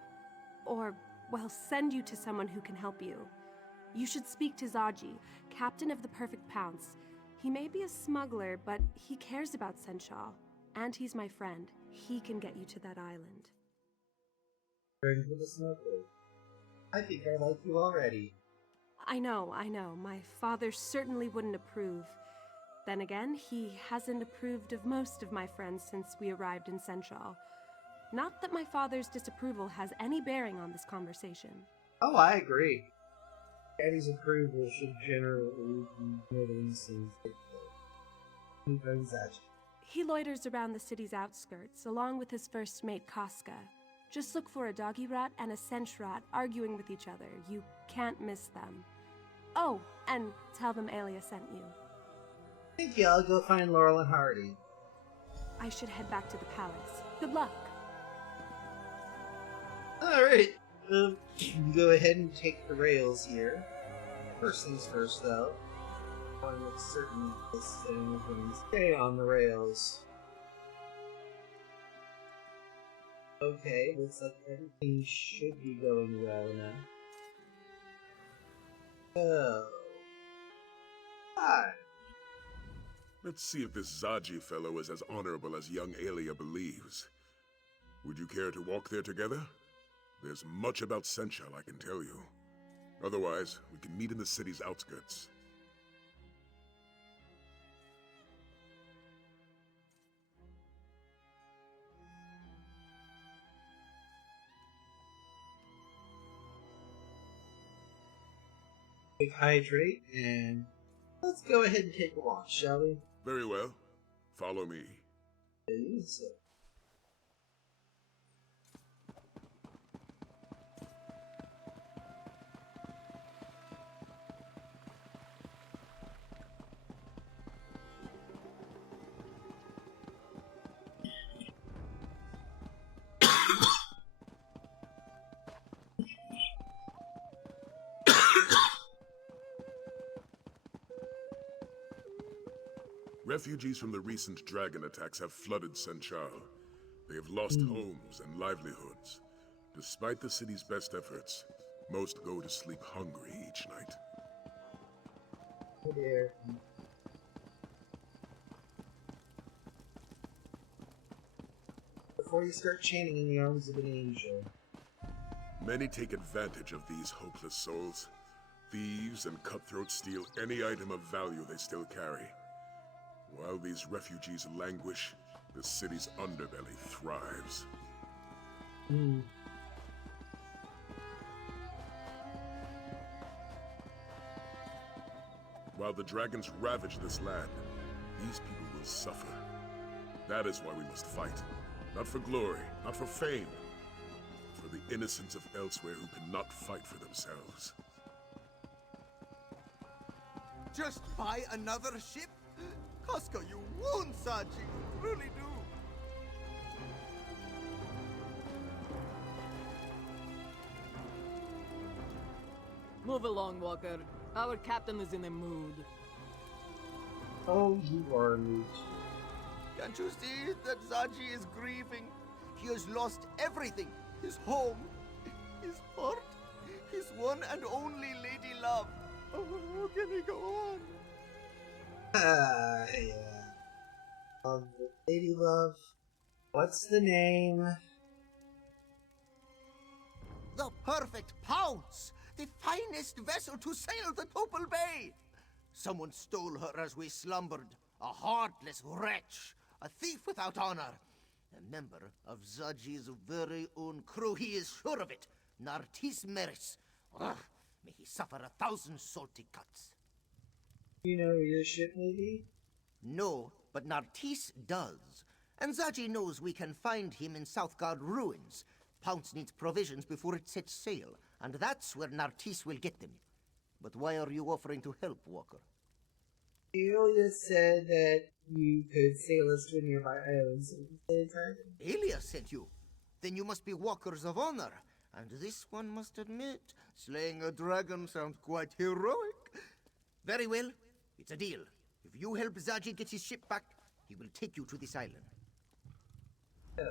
Or, well, send you to someone who can help you. You should speak to Zaji, captain of the Perfect Pounce. He may be a smuggler, but he cares about Senshal. And he's my friend. He can get you to that island. Friends with a smuggler. I think I like you already. I know. My father certainly wouldn't approve. Then again, he hasn't approved of most of my friends since we arrived in Senshal. Not that my father's disapproval has any bearing on this conversation. Oh, I agree. Daddy's approval should generally be noticed. He loiters around the city's outskirts, along with his first mate Casca. Just look for a doggy rat and a sench rat arguing with each other. You can't miss them. Oh, and tell them Aelia sent you. Thank you. I'll go find Laurel and Hardy. I should head back to the palace. Good luck. Alright. Go ahead and take the rails here. First things first, though. I want to make certain this thing is going to stay on the rails. Okay, looks like everything should be going well now. So... Hi. Let's see if this Zaji fellow is as honorable as young Aelia believes. Would you care to walk there together? There's much about Senshal I can tell you. Otherwise, we can meet in the city's outskirts. Quick hydrate, and let's go ahead and take a walk, shall we? Very well. Follow me. ESO. Refugees from the recent dragon attacks have flooded Senshal. They have lost homes and livelihoods. Despite the city's best efforts, most go to sleep hungry each night. Oh dear. Before you start chaining in the arms of an angel. Many take advantage of these hopeless souls. Thieves and cutthroats steal any item of value they still carry. While these refugees languish, the city's underbelly thrives. While the dragons ravage this land, these people will suffer. That is why we must fight. Not for glory, not for fame, for the innocents of elsewhere who cannot fight for themselves. Just buy another ship? Casca, you won't, Saji. You truly do. Move along, Walker. Our captain is in a mood. Oh, you are rude. Can't you see that Saji is grieving? He has lost everything. His home, his heart, his one and only lady love. Oh, how can he go on? Yeah. Lady love. What's the name? The perfect pounce! The finest vessel to sail the Topal Bay! Someone stole her as we slumbered. A heartless wretch. A thief without honor. A member of Zaji's very own crew. He is sure of it. Nartis Meris. Ugh, may he suffer 1,000 salty cuts. You know your ship, maybe? No, but Nartis does. And Zaji knows we can find him in Southgard ruins. Pounce needs provisions before it sets sail, and that's where Nartis will get them. But why are you offering to help, Walker? Elias said that you could sail us to a nearby island, so we said Elias sent you? Then you must be walkers of honor. And this one must admit, slaying a dragon sounds quite heroic. Very well, it's a deal. If you help Zaji get his ship back, he will take you to this island.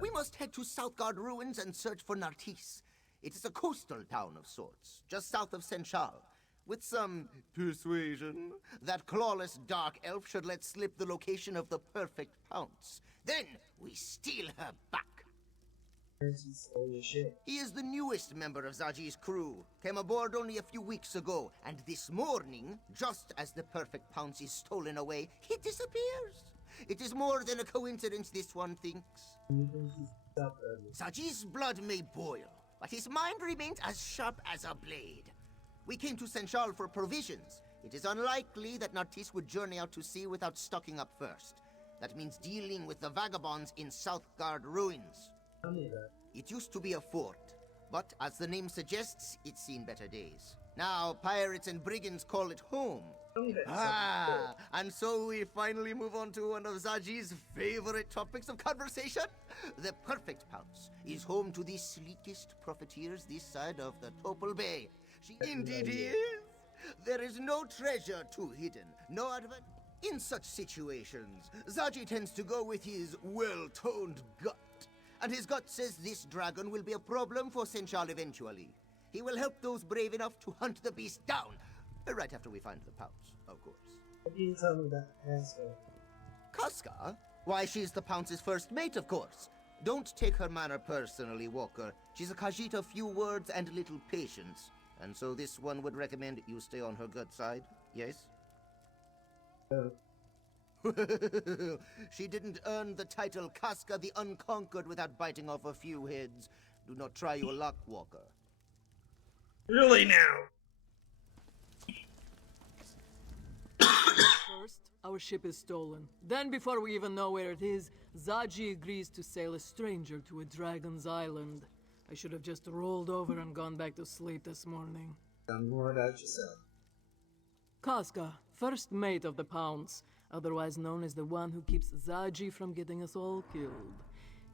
We must head to Southgard ruins and search for Nartis. It is a coastal town of sorts, just south of Senchal. With some persuasion, that clawless dark elf should let slip the location of the perfect pounce. Then we steal her back. He is the newest member of Zaji's crew. Came aboard only a few weeks ago, and this morning, just as the perfect pounce is stolen away, he disappears. It is more than a coincidence, this one thinks. Zaji's blood may boil, but his mind remains as sharp as a blade. We came to Senchal for provisions. It is unlikely that Nartis would journey out to sea without stocking up first. That means dealing with the vagabonds in Southgard ruins. It used to be a fort, but as the name suggests, it's seen better days. Now, pirates and brigands call it home. And so we finally move on to one of Zaji's favorite topics of conversation. The perfect pounce is home to the sleekest profiteers this side of the Topal Bay. Indeed he is. There is no treasure too hidden, no advent. In such situations, Zaji tends to go with his well-toned gut. And his gut says this dragon will be a problem for Senchal eventually. He will help those brave enough to hunt the beast down. Right after we find the pounce, of course. What did you tell me that asshole? Casca? Why, she's the pounce's first mate, of course. Don't take her manner personally, Walker. She's a Khajiit of few words and little patience. And so this one would recommend you stay on her good side, yes? She didn't earn the title Casca the Unconquered without biting off a few heads. Do not try your luck, Walker. Really now? First, our ship is stolen. Then, before we even know where it is, Zaji agrees to sail a stranger to a dragon's island. I should have just rolled over and gone back to sleep this morning. Tell more about yourself. Casca, first mate of the Pounce, otherwise known as the one who keeps Zaji from getting us all killed.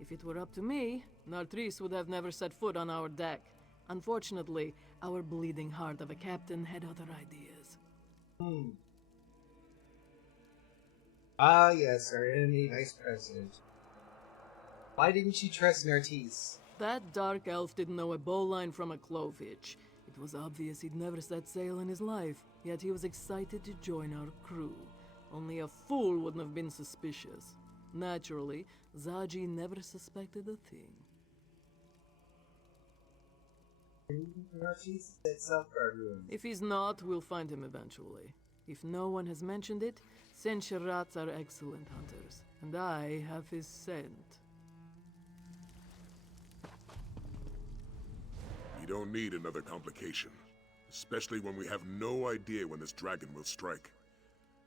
If it were up to me, Nartris would have never set foot on our deck. Unfortunately, our bleeding heart of a captain had other ideas. Ah, yes, our enemy vice president. Why didn't you trust Nartis? That dark elf didn't know a bowline from a clovitch. It was obvious he'd never set sail in his life, yet he was excited to join our crew. Only a fool wouldn't have been suspicious. Naturally, Zaji never suspected a thing. Nartis at Southgard ruins. If he's not, we'll find him eventually. If no one has mentioned it, Senshirats are excellent hunters, and I have his scent. You don't need another complication, especially when we have no idea when this dragon will strike.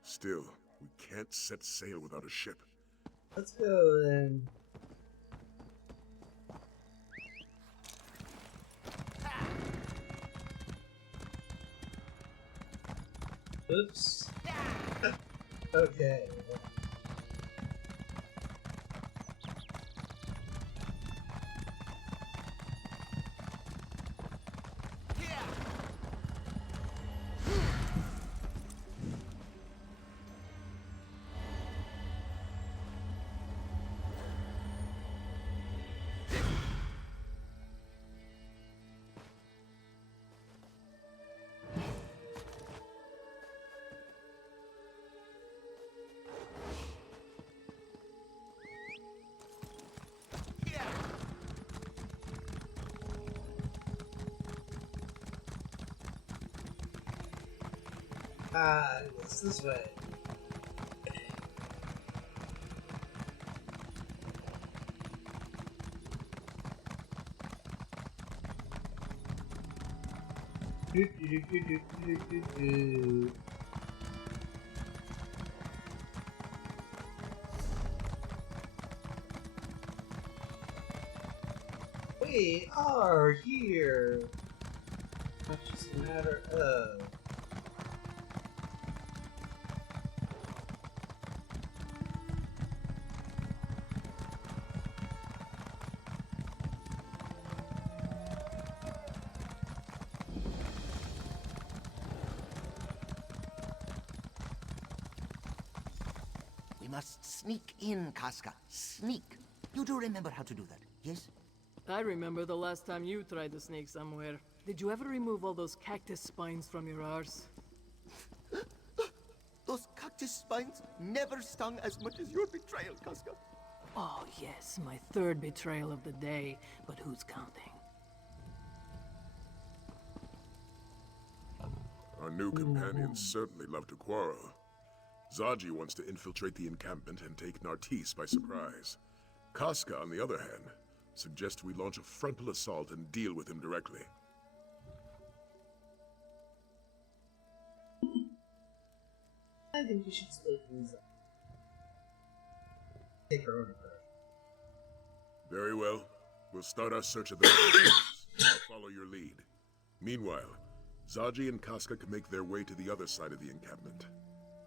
Still, we can't set sail without a ship. Let's go then. Oops. Okay. It's this way. Do, do, do, do, do, do, do, do. We are here. It's just a matter of. We must sneak in, Casca. Sneak. You do remember how to do that, yes? I remember the last time you tried to sneak somewhere. Did you ever remove all those cactus spines from your arse? Those cactus spines never stung as much as your betrayal, Casca. Oh yes, my third betrayal of the day, but who's counting? Our new companions certainly love to quarrel. Zaji wants to infiltrate the encampment and take Nartis by surprise. Casca, on the other hand, suggests we launch a frontal assault and deal with him directly. I think we should split things up. Take our own approach. Very well. We'll start our search of the I'll follow your lead. Meanwhile, Zaji and Casca can make their way to the other side of the encampment.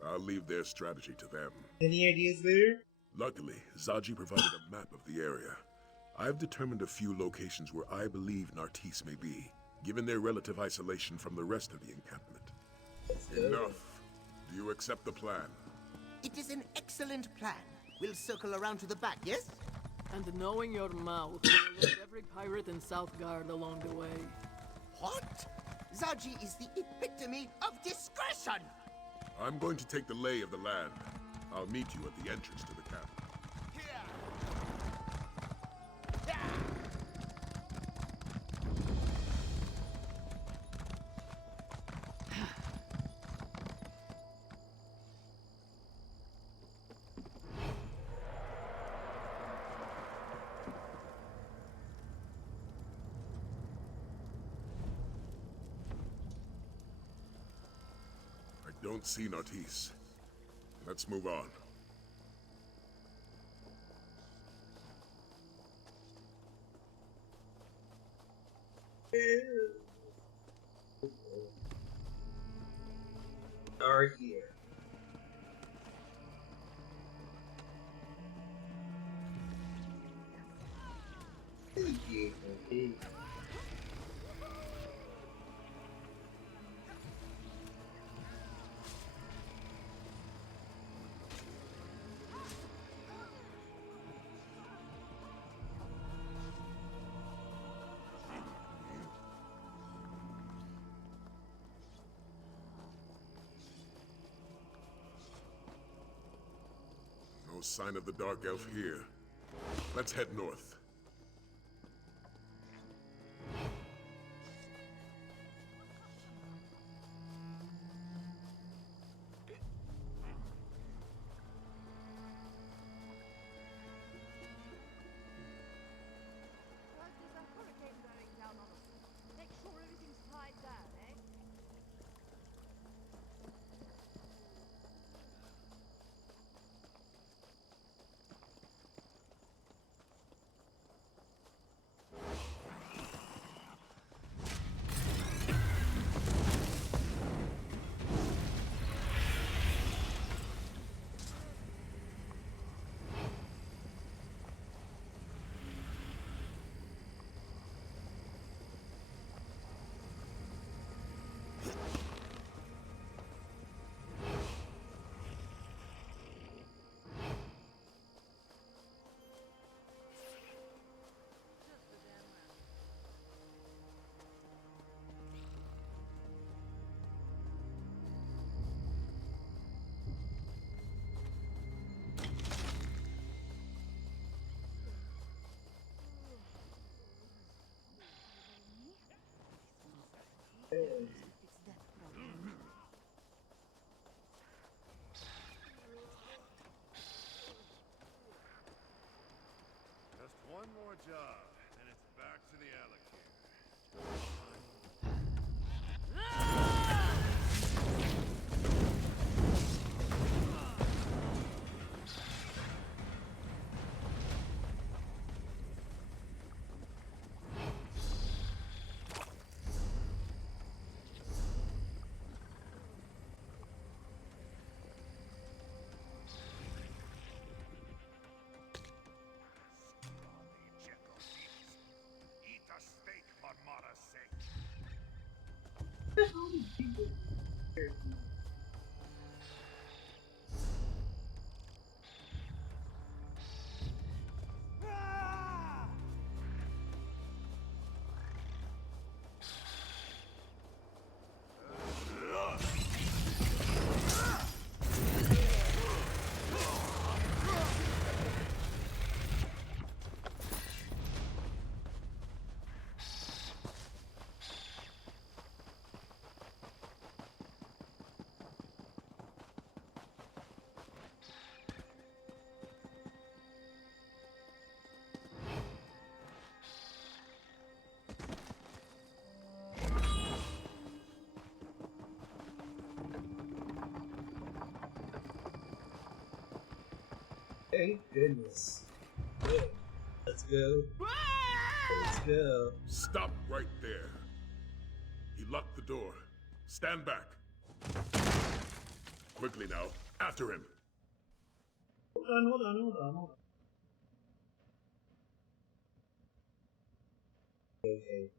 I'll leave their strategy to them. Any ideas there? Luckily, Zaji provided a map of the area. I've determined a few locations where I believe Nartis may be, given their relative isolation from the rest of the encampment. Enough. Do you accept the plan? It is an excellent plan. We'll circle around to the back, yes? And knowing your mouth, you'll alert every pirate in Southgard along the way. What? Zaji is the epitome of discretion! I'm going to take the lay of the land. I'll meet you at the entrance to the camp. I don't see Nartis. Let's move on. Are here. No sign of the Dark Elf here. Let's head north. Just one more job, and it's back to the alligator. Eat a steak for Mara's sake. Thank goodness. Good. Let's go. Let's go. Stop right there. He locked the door. Stand back. Quickly now. After him. Hold on, hold on, hold on, hold on. Okay.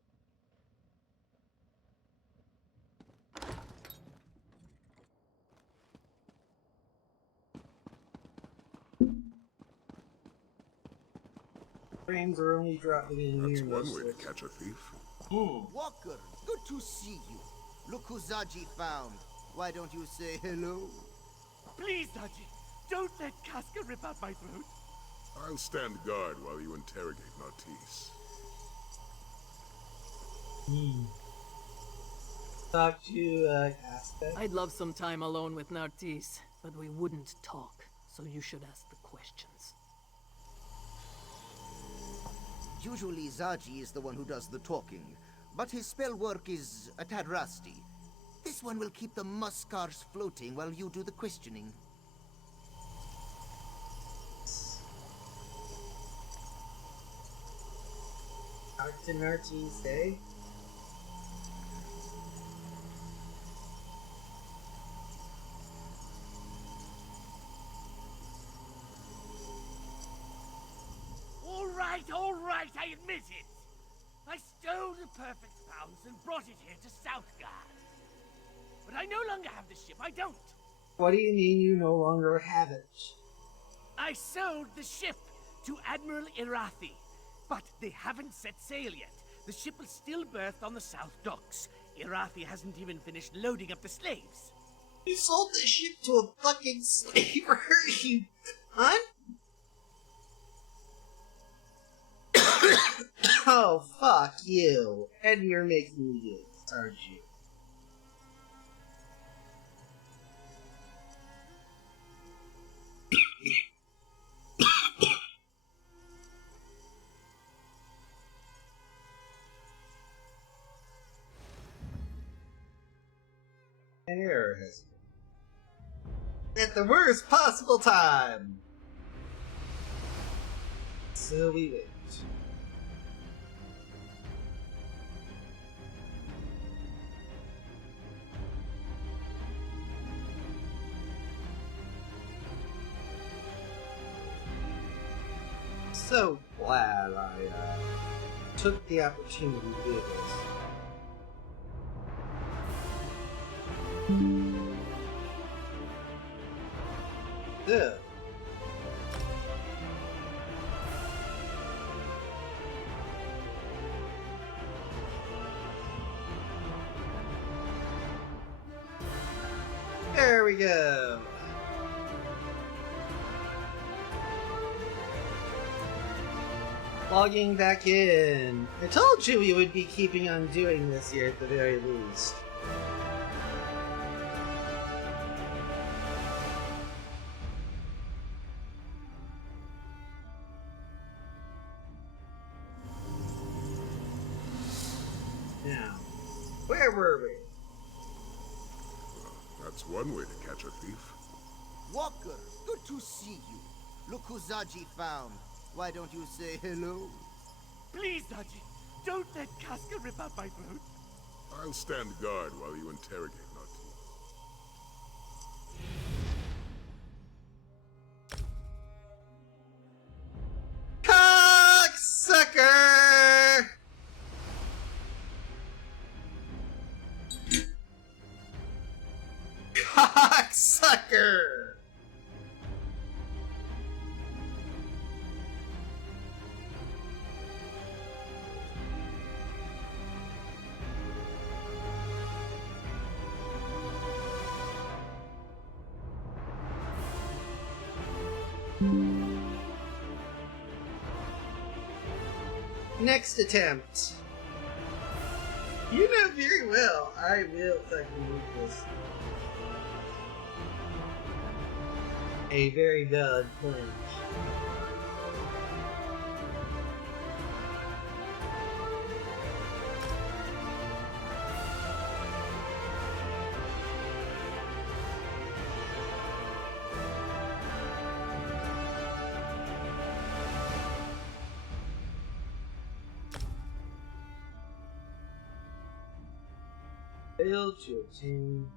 Frames are only dropping in That's here. one way to catch a thief. Walker, good to see you. Look who Zaji found. Why don't you say hello? Please, Zaji, don't let Casca rip out my throat. I'll stand guard while you interrogate Nartisse. Talk to Casca. I'd love some time alone with Nartisse, but we wouldn't talk, so you should ask the questions. Usually Zaji is the one who does the talking, but his spell work is a tad rusty. This one will keep the muskars floating while you do the questioning. Talk to Nartisse, eh? All right, I admit it. I stole the perfect pounce and brought it here to Southgard. But I no longer have the ship, I don't. What do you mean you no longer have it? I sold the ship to Admiral Irathi, but they haven't set sail yet. The ship is still berthed on the south docks. Irathi hasn't even finished loading up the slaves. You sold the ship to a fucking slaver, you cunt? Oh, fuck you. And you're making me do this, aren't you? Error has been at the worst possible time. So we wait. So glad I took the opportunity to do this. So, there we go. Logging back in. I told you we would be keeping on doing this here at the very least. Now, where were we? That's one way to catch a thief. Walker, good to see you. Look who Zaji found. Why don't you say hello? Please, Zaji, don't let Casca rip out my throat. I'll stand guard while you interrogate Naughty. Cocksucker! Cocksucker! Next attempt. You know very well I will fucking move this. A very valid point. Failed to obtain.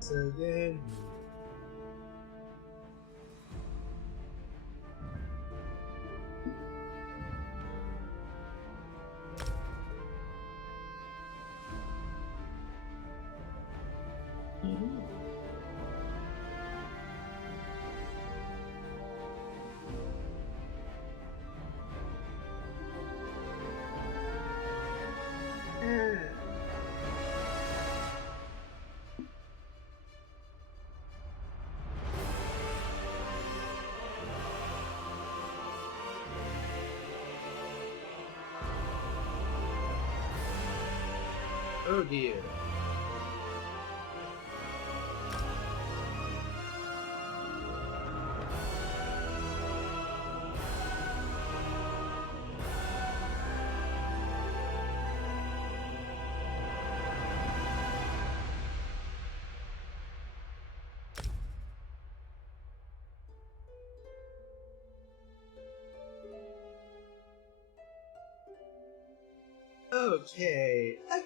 So again. Oh dear. Okay. Again!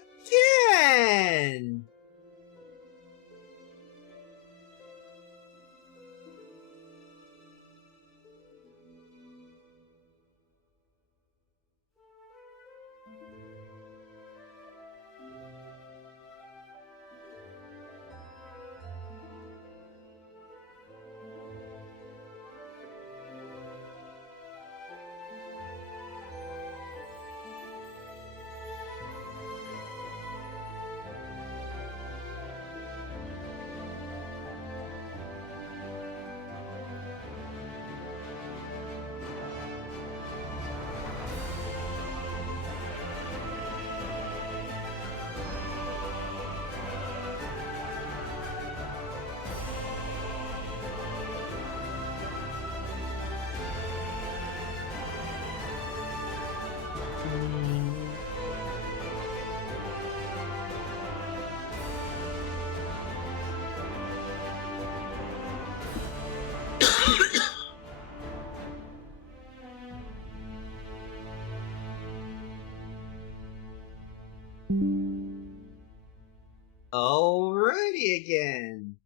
Alrighty again.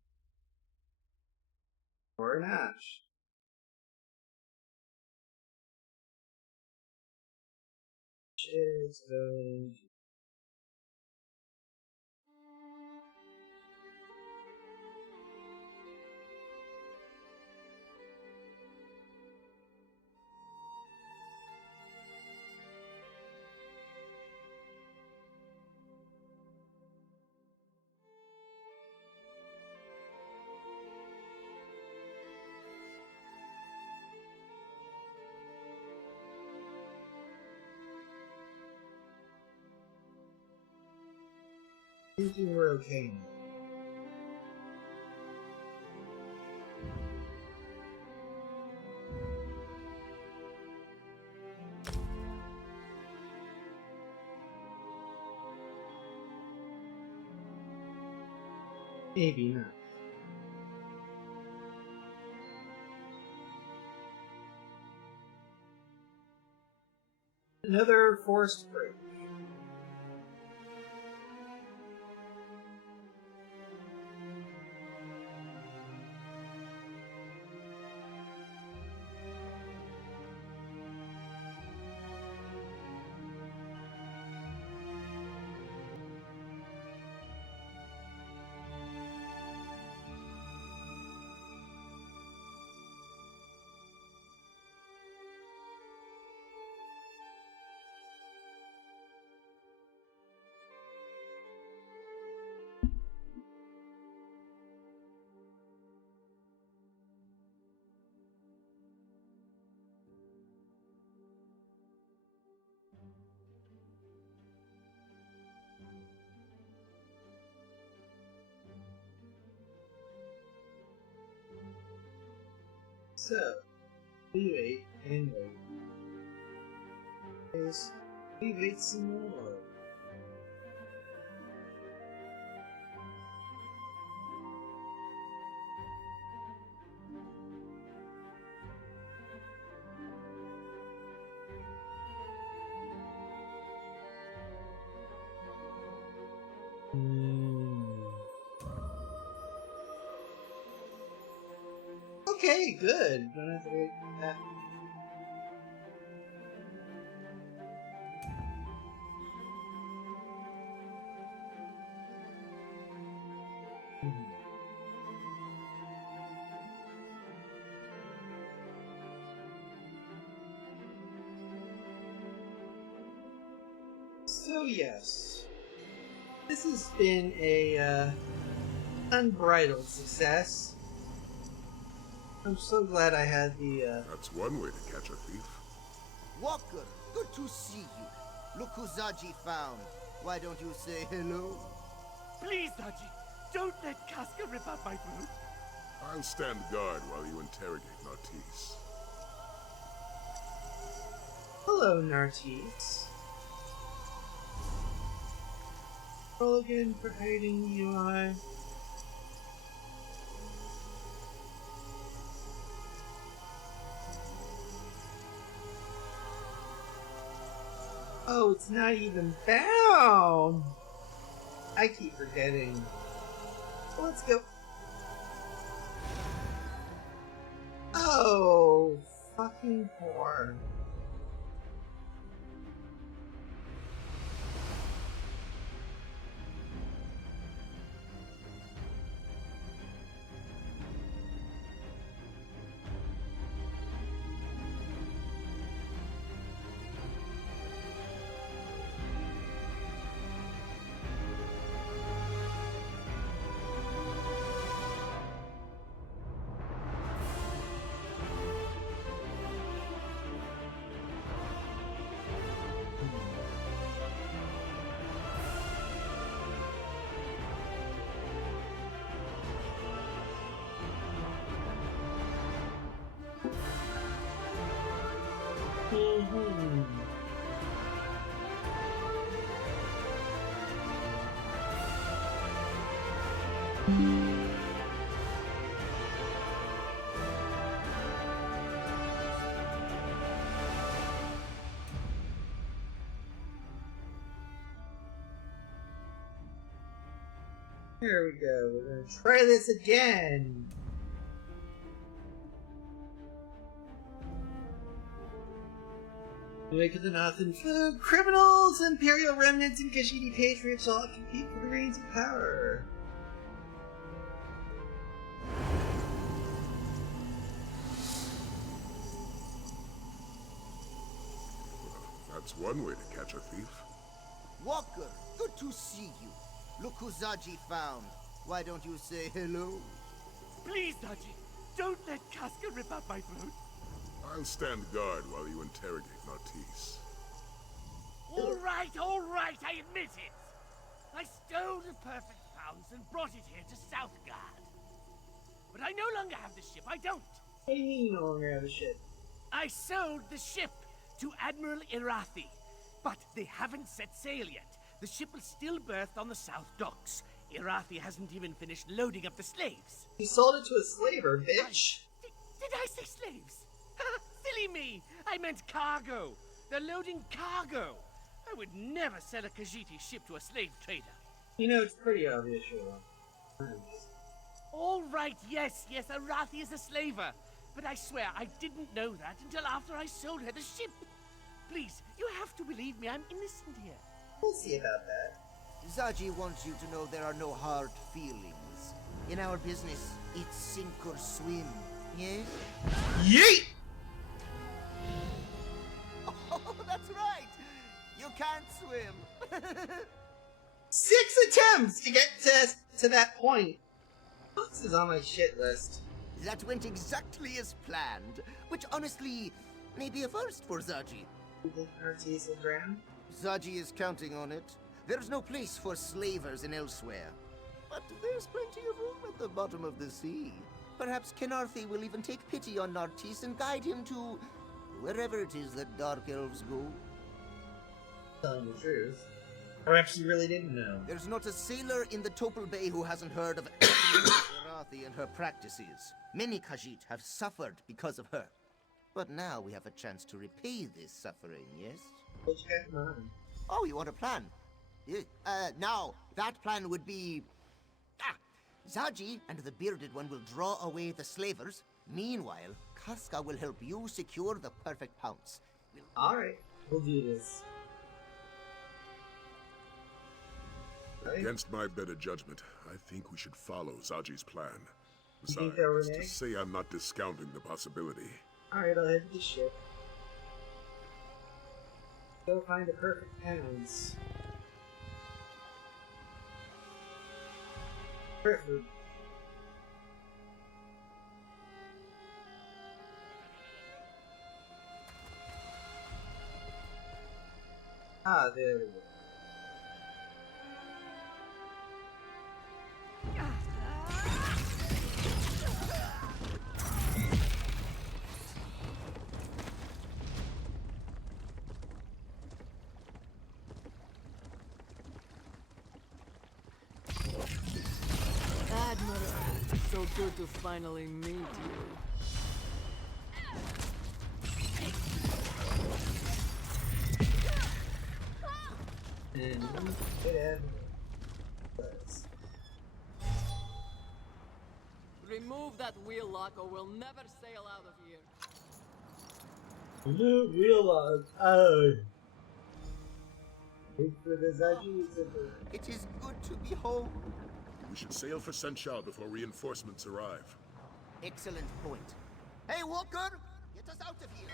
Or not. Is going. Thinking we're okay now. Maybe not. Another forced break. So, we wait and wait. Yes, we wait some more. Okay, good. Don't have to wait for that. So yes, this has been a unbridled success. I'm so glad I had the That's one way to catch a thief. Walker, good to see you. Look who Zaji found. Why don't you say hello? Please, Zaji, don't let Casca rip out my throat. I'll stand guard while you interrogate Nartisse. hello, Nartisse. Roll again for hiding UI. Oh, it's not even bound! I keep forgetting. Let's go. Oh, fucking poor. Here we go. We're gonna try this again. Wake of the North and food. Criminals, Imperial remnants, and Kashidi patriots all compete for the reins of power. That's one way to catch a thief. Walker, good to see you. Look who Zaji found. Why don't you say hello? Please, Zaji, don't let Casca rip out my throat. I'll stand guard while you interrogate Nartisse. All right, I admit it. I stole the perfect pounds and brought it here to Southgard. But I no longer have the ship, I don't. What do you mean you no longer have a ship? I sold the ship to Admiral Irathi, but they haven't set sail yet. The ship is still berthed on the south docks. Irathi hasn't even finished loading up the slaves. You sold it to a slaver, bitch. Did I say slaves? Silly me! I meant cargo. They're loading cargo. I would never sell a Khajiiti ship to a slave trader. You know, it's pretty obvious you're wrong. All right, yes, Irathi is a slaver. But I swear I didn't know that until after I sold her the ship. Please, you have to believe me, I'm innocent here. We'll see about that. Zaji wants you to know there are no hard feelings. In our business, it's sink or swim. Yes? Yeet! Oh, that's right! You can't swim! 6 attempts to get to that point. This is on my shit list. That went exactly as planned, which honestly may be a first for Zaji. You think Artis will drown? Zaji is counting on it. There's no place for slavers in elsewhere. But there's plenty of room at the bottom of the sea. Perhaps Kenarthi will even take pity on Nartis and guide him to wherever it is that Dark Elves go. Telling the truth. Perhaps you really didn't know. There's not a sailor in the Topal Bay who hasn't heard of Arathi and her practices. Many Khajiit have suffered because of her. But now we have a chance to repay this suffering, yes? What you got in mind? Oh, you want a plan? Now, that plan would be... Zaji and the Bearded One will draw away the slavers. Meanwhile, Casca will help you secure the perfect pounce. Alright, we'll do this. Against my better judgment, I think we should follow Zaji's plan. think they'll Besides, to renege? say I'm not discounting the possibility. Alright, I'll head to the ship. Go find the perfect pounds. Perfect. Ah, there we go. Admiral, so good to finally meet you. And good admiral. Remove that wheel lock or we'll never sail out of here. You realize, oh. Wait for the Zaji. It is good to be home. We should sail for Senchal before reinforcements arrive. Excellent point. Hey, Walker! Get us out of here!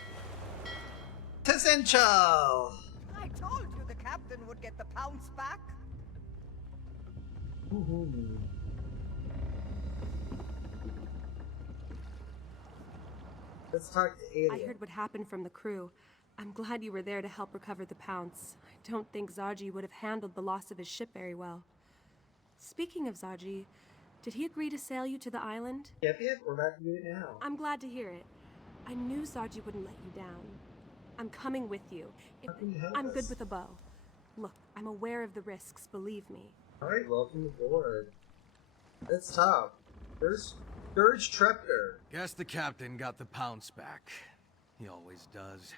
Essential! I told you the captain would get the pounce back. Let's talk to Alien. I heard what happened from the crew. I'm glad you were there to help recover the pounce. I don't think Zaji would have handled the loss of his ship very well. Speaking of Zaji, did he agree to sail you to the island? Yep, we're about to do it now. I'm glad to hear it. I knew Zaji wouldn't let you down. I'm coming with you. I'm good with a bow. Look, I'm aware of the risks, believe me. Alright, welcome aboard. Let's talk. First, Scourge Trepter. Guess the captain got the pounce back. He always does.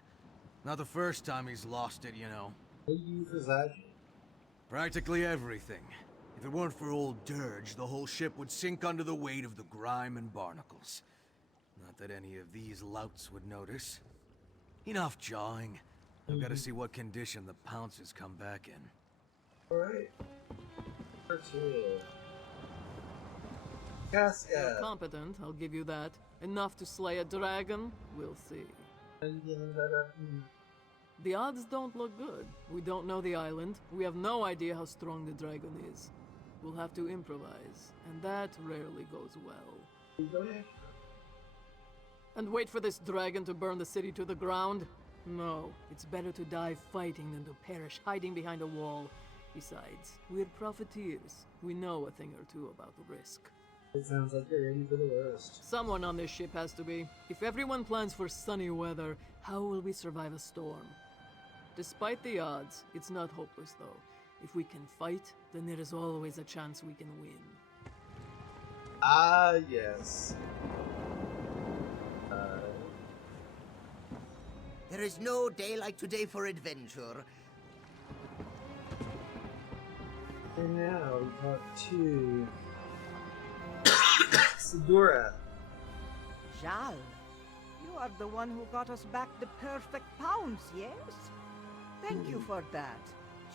Not the first time he's lost it, you know. What do you use for Zaji? Practically everything. If it weren't for old Dirge, the whole ship would sink under the weight of the grime and barnacles. Not that any of these louts would notice. Enough jawing. I've got to see what condition the pounces come back in. Alright. Number 2. Casca. You're competent, I'll give you that. Enough to slay a dragon? We'll see. How are you feeling about The odds don't look good. We don't know the island. We have no idea how strong the dragon is. We'll have to improvise, and that rarely goes well. Go ahead. And wait for this dragon to burn the city to the ground? No, it's better to die fighting than to perish hiding behind a wall. Besides, we're profiteers. We know a thing or two about risk. It sounds like you're ready for the worst. Someone on this ship has to be. If everyone plans for sunny weather, how will we survive a storm? Despite the odds, it's not hopeless though. If we can fight, then there is always a chance we can win. Ah, yes. There is no day like today for adventure. And now we talk to Sidora. Jal, you are the one who got us back the perfect pounds, yes? Thank you for that.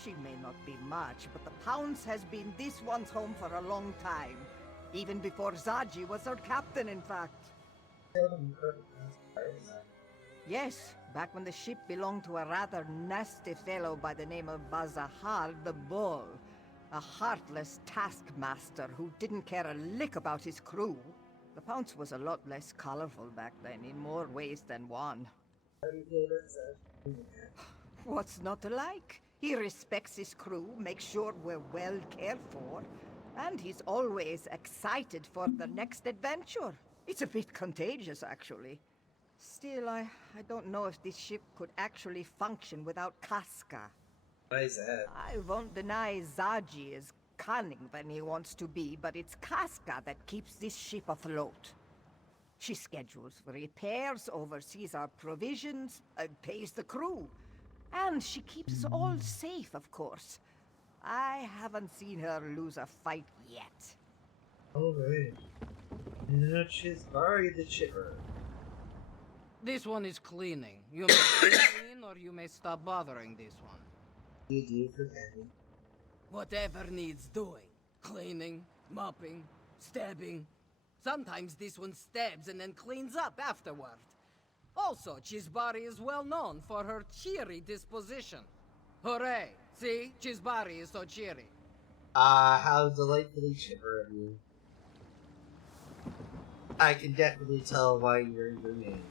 She may not be much, but the Pounce has been this one's home for a long time. Even before Zaji was our captain, in fact. Yes, back when the ship belonged to a rather nasty fellow by the name of Bazahar the Bull. A heartless taskmaster who didn't care a lick about his crew. The Pounce was a lot less colorful back then, in more ways than one. What's not to like? He respects his crew, makes sure we're well cared for, and he's always excited for the next adventure. It's a bit contagious, actually. Still, I don't know if this ship could actually function without Casca. Why is that? I won't deny Zaji is cunning when he wants to be, but it's Casca that keeps this ship afloat. She schedules repairs, oversees our provisions, pays the crew. And she keeps us all safe, of course. I haven't seen her lose a fight yet. Alright. Not Chizbari the Chipper. This one is cleaning. You may clean or you may stop bothering this one. You do for Penny. Whatever needs doing. Cleaning, mopping, stabbing. Sometimes this one stabs and then cleans up afterward. Also, Chizbari is well known for her cheery disposition. Hooray! See? Chizbari is so cheery. How delightfully chipper of you. I can definitely tell why you're your name.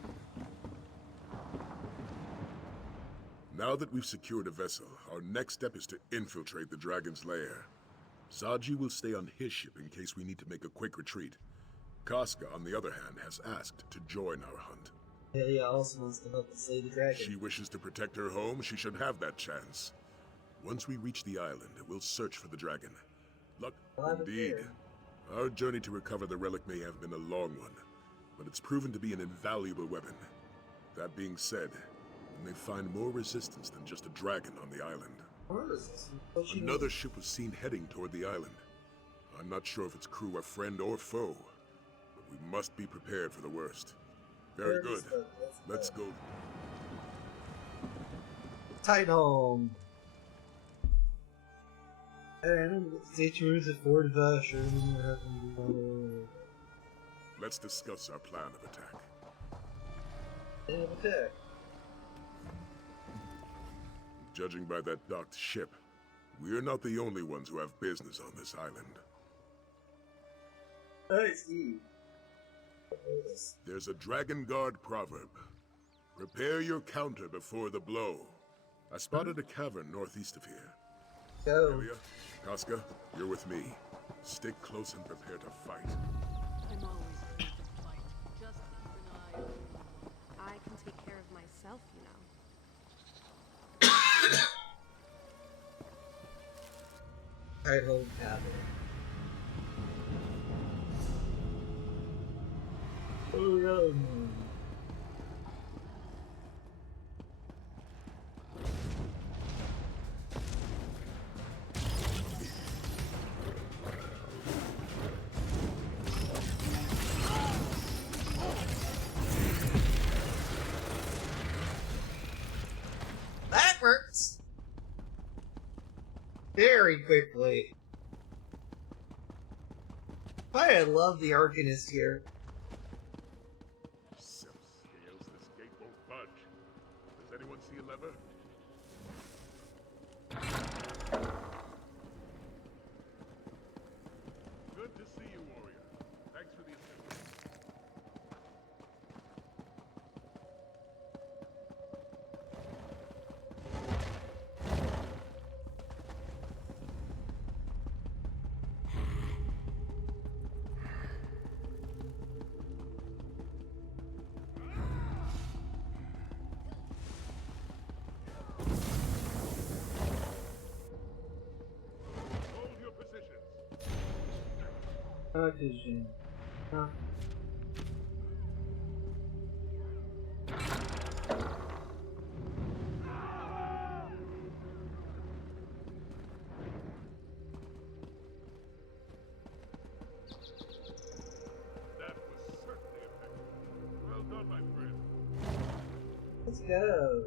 Now that we've secured a vessel, our next step is to infiltrate the dragon's lair. Zaji will stay on his ship in case we need to make a quick retreat. Casca, on the other hand, has asked to join our hunt. Helia also wants to help us slay the dragon. She wishes to protect her home, she should have that chance. Once we reach the island, we'll search for the dragon. Luck, indeed. Our journey to recover the relic may have been a long one, but it's proven to be an invaluable weapon. That being said, we may find more resistance than just a dragon on the island. More resistance? Another ship was seen heading toward the island. I'm not sure if its crew are friend or foe, but we must be prepared for the worst. Very good. Let's go. Tight home. And stay true to Ford version. Let's discuss our plan of attack. Attack. Judging by that docked ship, we're not the only ones who have business on this island. I see. There's a Dragon Guard proverb. Prepare your counter before the blow. I spotted a cavern northeast of here. Go. Helia, Casca, you're with me. Stick close and prepare to fight. I'm always ready to fight. Just keep an eye on me. I can take care of myself, you know. Tight home cabin. Oh no. That works very quickly. Why I love the Arcanist here. Scales, this gate won't budge. Does anyone see a lever? Good to see you, warrior. Thanks for the assistance. Vision. Huh. That was certainly effective. Well done, my friend. Let's go.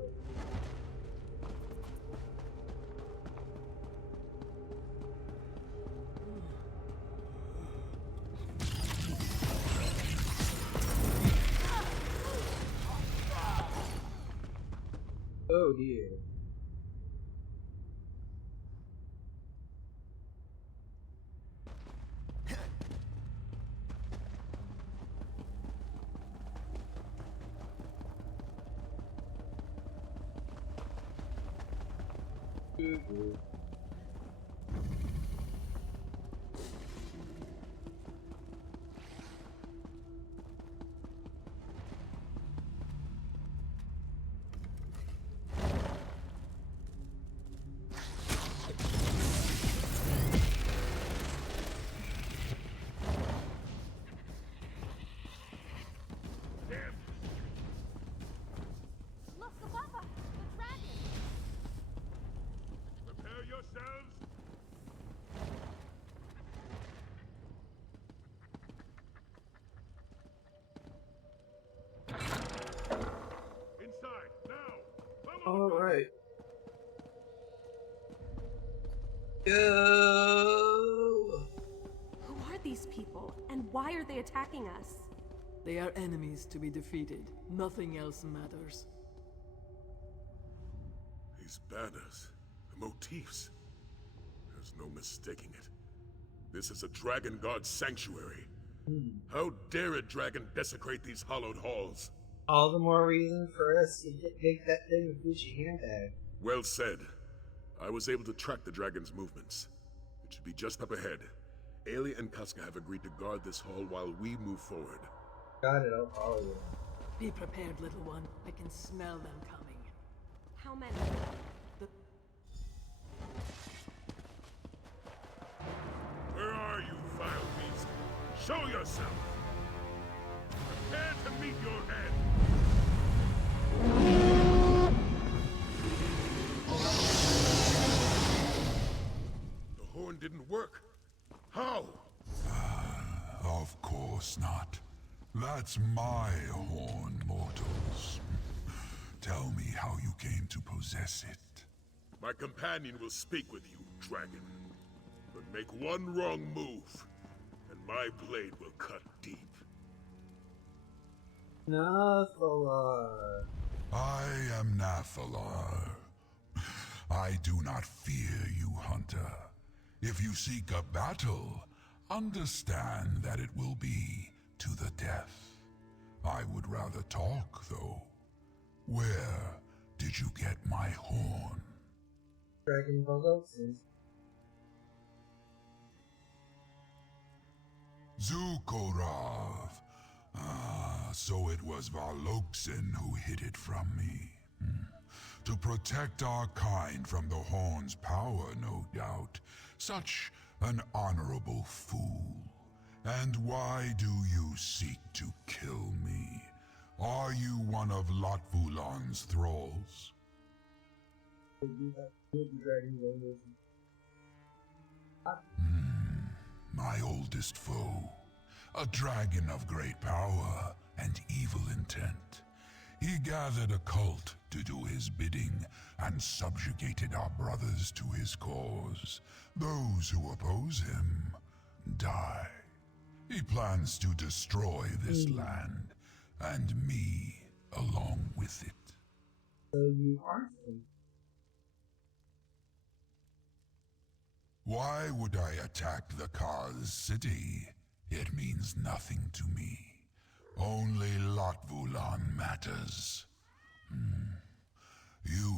Oh dear. Look, above us! The dragon! Prepare yourselves. Inside, now! All right. Go! Who are these people, and why are they attacking us? They are enemies to be defeated. Nothing else matters. These banners, the motifs. There's no mistaking it. This is a dragon god's sanctuary. How dare a dragon desecrate these hallowed halls? All the more reason for us to take that thing with Gucci handbag. Well said. I was able to track the dragon's movements. It should be just up ahead. Ailey and Casca have agreed to guard this hall while we move forward. Got it, I'll follow you. Be prepared, little one. I can smell them coming. How many? Where are you, vile beast? Show yourself! Prepare to meet your end! The horn didn't work. How? Of course not. That's my horn, mortals. Tell me how you came to possess it. My companion will speak with you, dragon. But make one wrong move, and my blade will cut deep. Nathalar. I am Nathalar. I do not fear you, hunter. If you seek a battle, understand that it will be to the death. I would rather talk, though. Where did you get my horn? Dragon Bogoses. Zukorov. Ah, so it was Valoksin who hid it from me. To protect our kind from the horn's power, no doubt. Such an honorable fool. And why do you seek to kill me? Are you one of Latvulan's thralls? My oldest foe. A dragon of great power and evil intent. He gathered a cult to do his bidding and subjugated our brothers to his cause. Those who oppose him die. He plans to destroy this land, and me along with it. So you are free. Why would I attack the Kaz city? It means nothing to me. Only Latvulan matters. You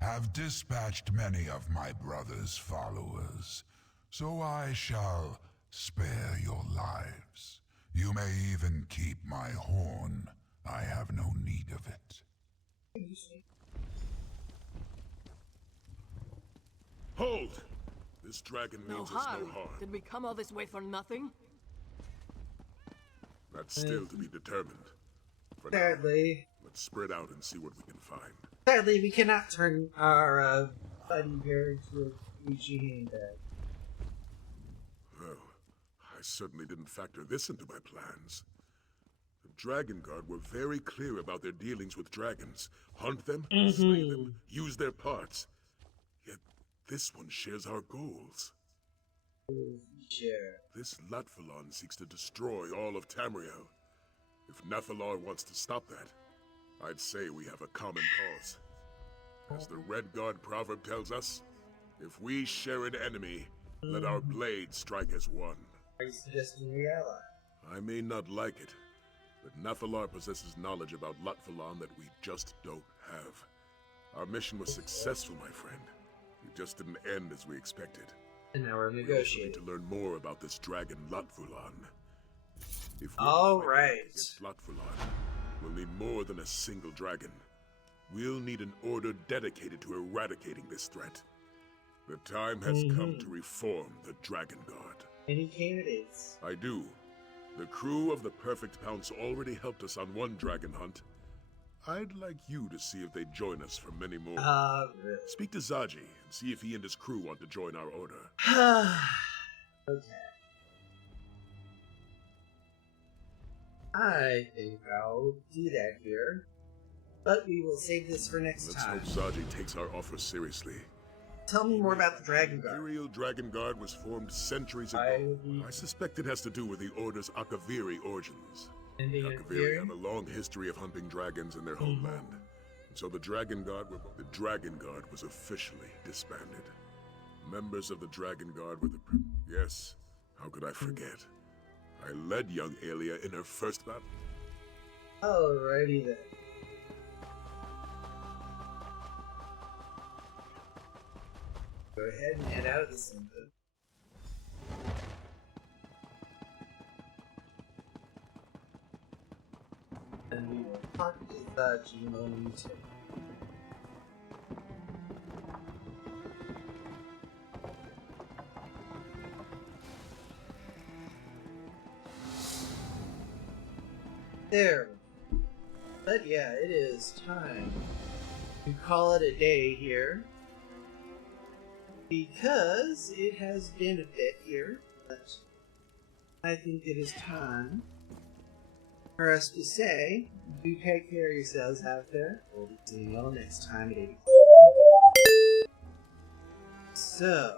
have dispatched many of my brother's followers, so I shall spare your lives. You may even keep my horn. I have no need of it. Hold! This dragon means us no harm. Did we come all this way for nothing? That's still to be determined. For now, Sadly, let's spread out and see what we can find. sadly, we cannot turn our buddy here into a Gucci handbag. Well, I certainly didn't factor this into my plans. The Dragon Guard were very clear about their dealings with dragons. Hunt them, slay them, use their parts. Yet this one shares our goals. Sure. This Latvalon seeks to destroy all of Tamriel. If Nathalar wants to stop that, I'd say we have a common cause. As the Red Guard proverb tells us, if we share an enemy, let our blades strike as one. Are you suggesting we ally? I may not like it, but Nathalar possesses knowledge about Latvalon that we just don't have. Our mission was successful, my friend. It just didn't end as we expected. And now we're We also negotiating. need to learn more about this dragon Latvalon. If we're All to fight right. against Latvalon, we'll need more than a single dragon. We'll need an order dedicated to eradicating this threat. The time has come to reform the Dragon Guard. Any candidates? I do. The crew of the Perfect Pounce already helped us on one dragon hunt. I'd like you to see if they join us for many more. Really? Speak to Zaji and see if he and his crew want to join our order. Okay. I think I'll do that here. But we will save this for next Let's time. hope Zaji takes our offer seriously. Tell me more about the Dragon The Guard. Imperial Dragon Guard was formed centuries ago. I suspect it has to do with the Order's Akaviri origins. And The the Akaviri have a long history of hunting dragons in their homeland. And so the Dragon Guard was officially disbanded. Members of the Dragon Guard were yes, how could I forget? I led young Aelia in her first battle. Alrighty then. Go ahead and head out of the symbol. And we will talk to Zaji momentarily. There. But yeah, it is time to call it a day here. Because it has been a bit here, but I think it is time for us to say, do take care of yourselves out there. We'll be seeing you all next time at 8 o'clock. So,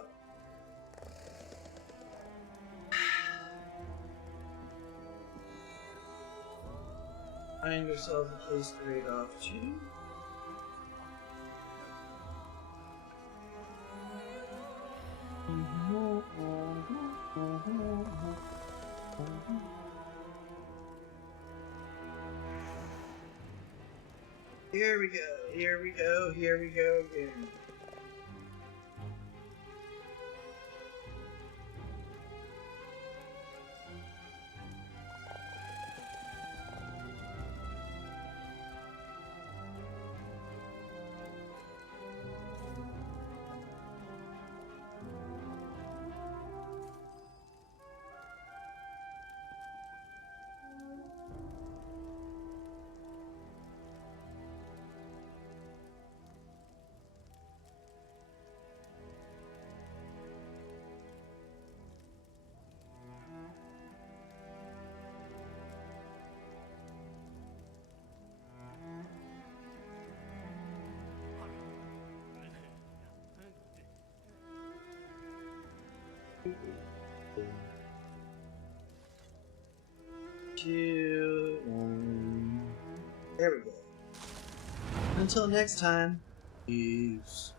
find yourself a place to raid off to. Here we go, here we go, here we go again. Two, one. There we go. Until next time, peace.